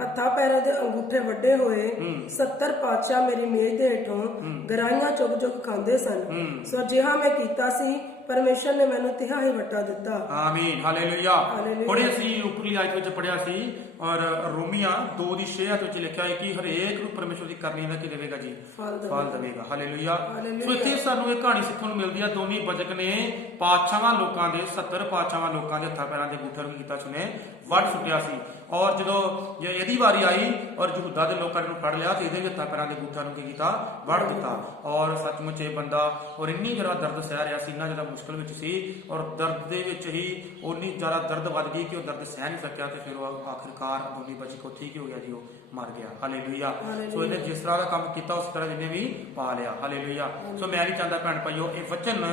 ਹੱਥਾਂ ਪੈਰਾਂ ਦੇ ਅੰਗੂਠੇ ਵੱਡੇ ਹੋਏ 70 ਪਾਤਸ਼ਾਹ ਮੇਰੀ ਮੇਜ਼ ਦੇ ਹੇਠੋਂ ਗਰਾਈਆਂ ਚੁੱਕ ਚੁੱਕ ਖਾਂਦੇ ਸਨ, ਸੋ ਜਿਹਾ ਮੈਂ ਕੀਤਾ ਸੀ ਪਰਮੇਸ਼ਰ ਨੇ ਮੈਨੂੰ ਤਿਹਾਈ ਵੱਟਾ ਦਿੱਤਾ। ਆਮੀਨ। ਹਾਲੇਲੂਇਆ। ਪੜ੍ਹੇ ਅਸੀਂ ਉਪਰਲੀ ਆਇਤ ਵਿੱਚ ਪੜ੍ਹਿਆ ਸੀ, ਔਰ ਰੋਮੀਆਂ 2:6 ਵਿੱਚ ਲਿਖਿਆ ਹੈ ਕਿ ਹਰੇਕ ਨੂੰ ਪਰਮੇਸ਼ਰ ਦੀ ਕਰਨੀ ਦਾ ਕੀ ਦੇਵੇਗਾ ਜੀ? ਫਲ ਦੇਵੇਗਾ। ਹਾਲੇਲੂਇਆ। ਸੋ ਇੱਥੇ ਸਾਨੂੰ ਇਹ ਕਹਾਣੀ ਸਿੱਖਣ ਨੂੰ ਮਿਲਦੀ ਹੈ। ਅਦੋਨੀ ਬਜਕ ਨੇ ਪਾਤਸ਼ਾਹਾਂ ਲੋਕਾਂ ਦੇ 70 ਪਾਤਸ਼ਾਹਾਂ ਲੋਕਾਂ ਦੇ ਹੱਥਾਂ ਪੈਰਾਂ ਦੇ ਅੰਗੂਠਿਆਂ ਨੂੰ ਕੀਤਾ ਸੁਣੇ ਵੱਢ ਸੁੱਟਿਆ ਸੀ। ਔਰ ਜਦੋਂ ਇਹਦੀ ਵਾਰੀ ਆਈ ਔਰ ਯਹੂਦਾ ਦੇ ਲੋਕਾਂ ਨੂੰ ਫੜ ਲਿਆ ਤੇ ਇਹਦੇ ਵੀ ਹੱਥਾਂ ਪੈਰਾਂ ਦੇ ਅੰਗੂਠਿਆਂ ਨੂੰ ਕੀ ਕੀਤਾ? ਵੱਢ ਦਿੱਤਾ। ਔਰ ਸੱਚਮੁੱਚ ਇਹ ਬੰਦਾ ਔਰ ਇੰਨੀ ਜ਼ਿਆਦਾ ਦਰਦ ਸਹਿ ਰਿਹਾ ਸੀ, ਇੰਨਾ ਜ਼ਿਆਦਾ ਮੁਸ਼ਕਲ ਵਿੱਚ ਸੀ, ਔਰ ਦਰਦ ਦੇ ਵਿੱਚ ਹੀ ਉਨੀ ਜ਼ਿਆਦਾ ਦਰਦ ਵੱਧ ਗਈ ਕਿ ਉਹ ਦਰਦ ਸਹਿ ਨਹੀਂ ਸਕਿਆ ਤੇ ਫਿਰ ਉਹ ਆਖਿਰਕਾਰ ਅਦੋਨੀ ਬਜਕ ਉੱਥੇ ਹੀ ਹੋ ਗਿਆ ਜੀ, ਉਹ ਮਰ ਗਿਆ। ਹਾਲੇਲੂਇਆ। ਸੋ ਇਹਨੇ ਜਿਸ ਤਰ੍ਹਾਂ ਦਾ ਕੰਮ ਕੀਤਾ ਉਸ ਤਰ੍ਹਾਂ ਇਹਨੇ ਵੀ ਪਾ ਲਿਆ। ਹਾਲੇਲੂਇਆ। ਸੋ ਮੈਂ ਨਹੀਂ ਚਾਹੁੰਦਾ ਭੈਣ ਭਾਈਓ, ਇਹ ਵਚਨ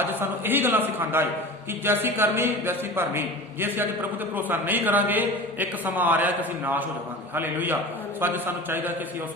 ਅੱਜ ਸਾਨੂੰ ਇਹੀ ਗੱਲਾਂ ਸਿਖਾਉਂਦਾ ਹੈ ਕਿ ਜੈਸੀ ਕਰਨੀ ਵੈਸੀ ਭਰਨੀ। ਜੇ ਅਸੀਂ ਅੱਜ ਪ੍ਰਭੂ ਤੇ ਭਰੋਸਾ ਨਹੀਂ ਕਰਾਂਗੇ, ਇੱਕ ਸਮਾਂ ਆ ਰਿਹਾ ਕਿ ਅਸੀਂ ਨਾਸ਼ ਹੋ ਜਾਵਾਂਗੇ। ਹਾਲੇਲੂਇਆ। ਸੋ ਅੱਜ ਸਾਨੂੰ ਚਾਹੀਦਾ ਕਿ ਅਸੀਂ ਉਸ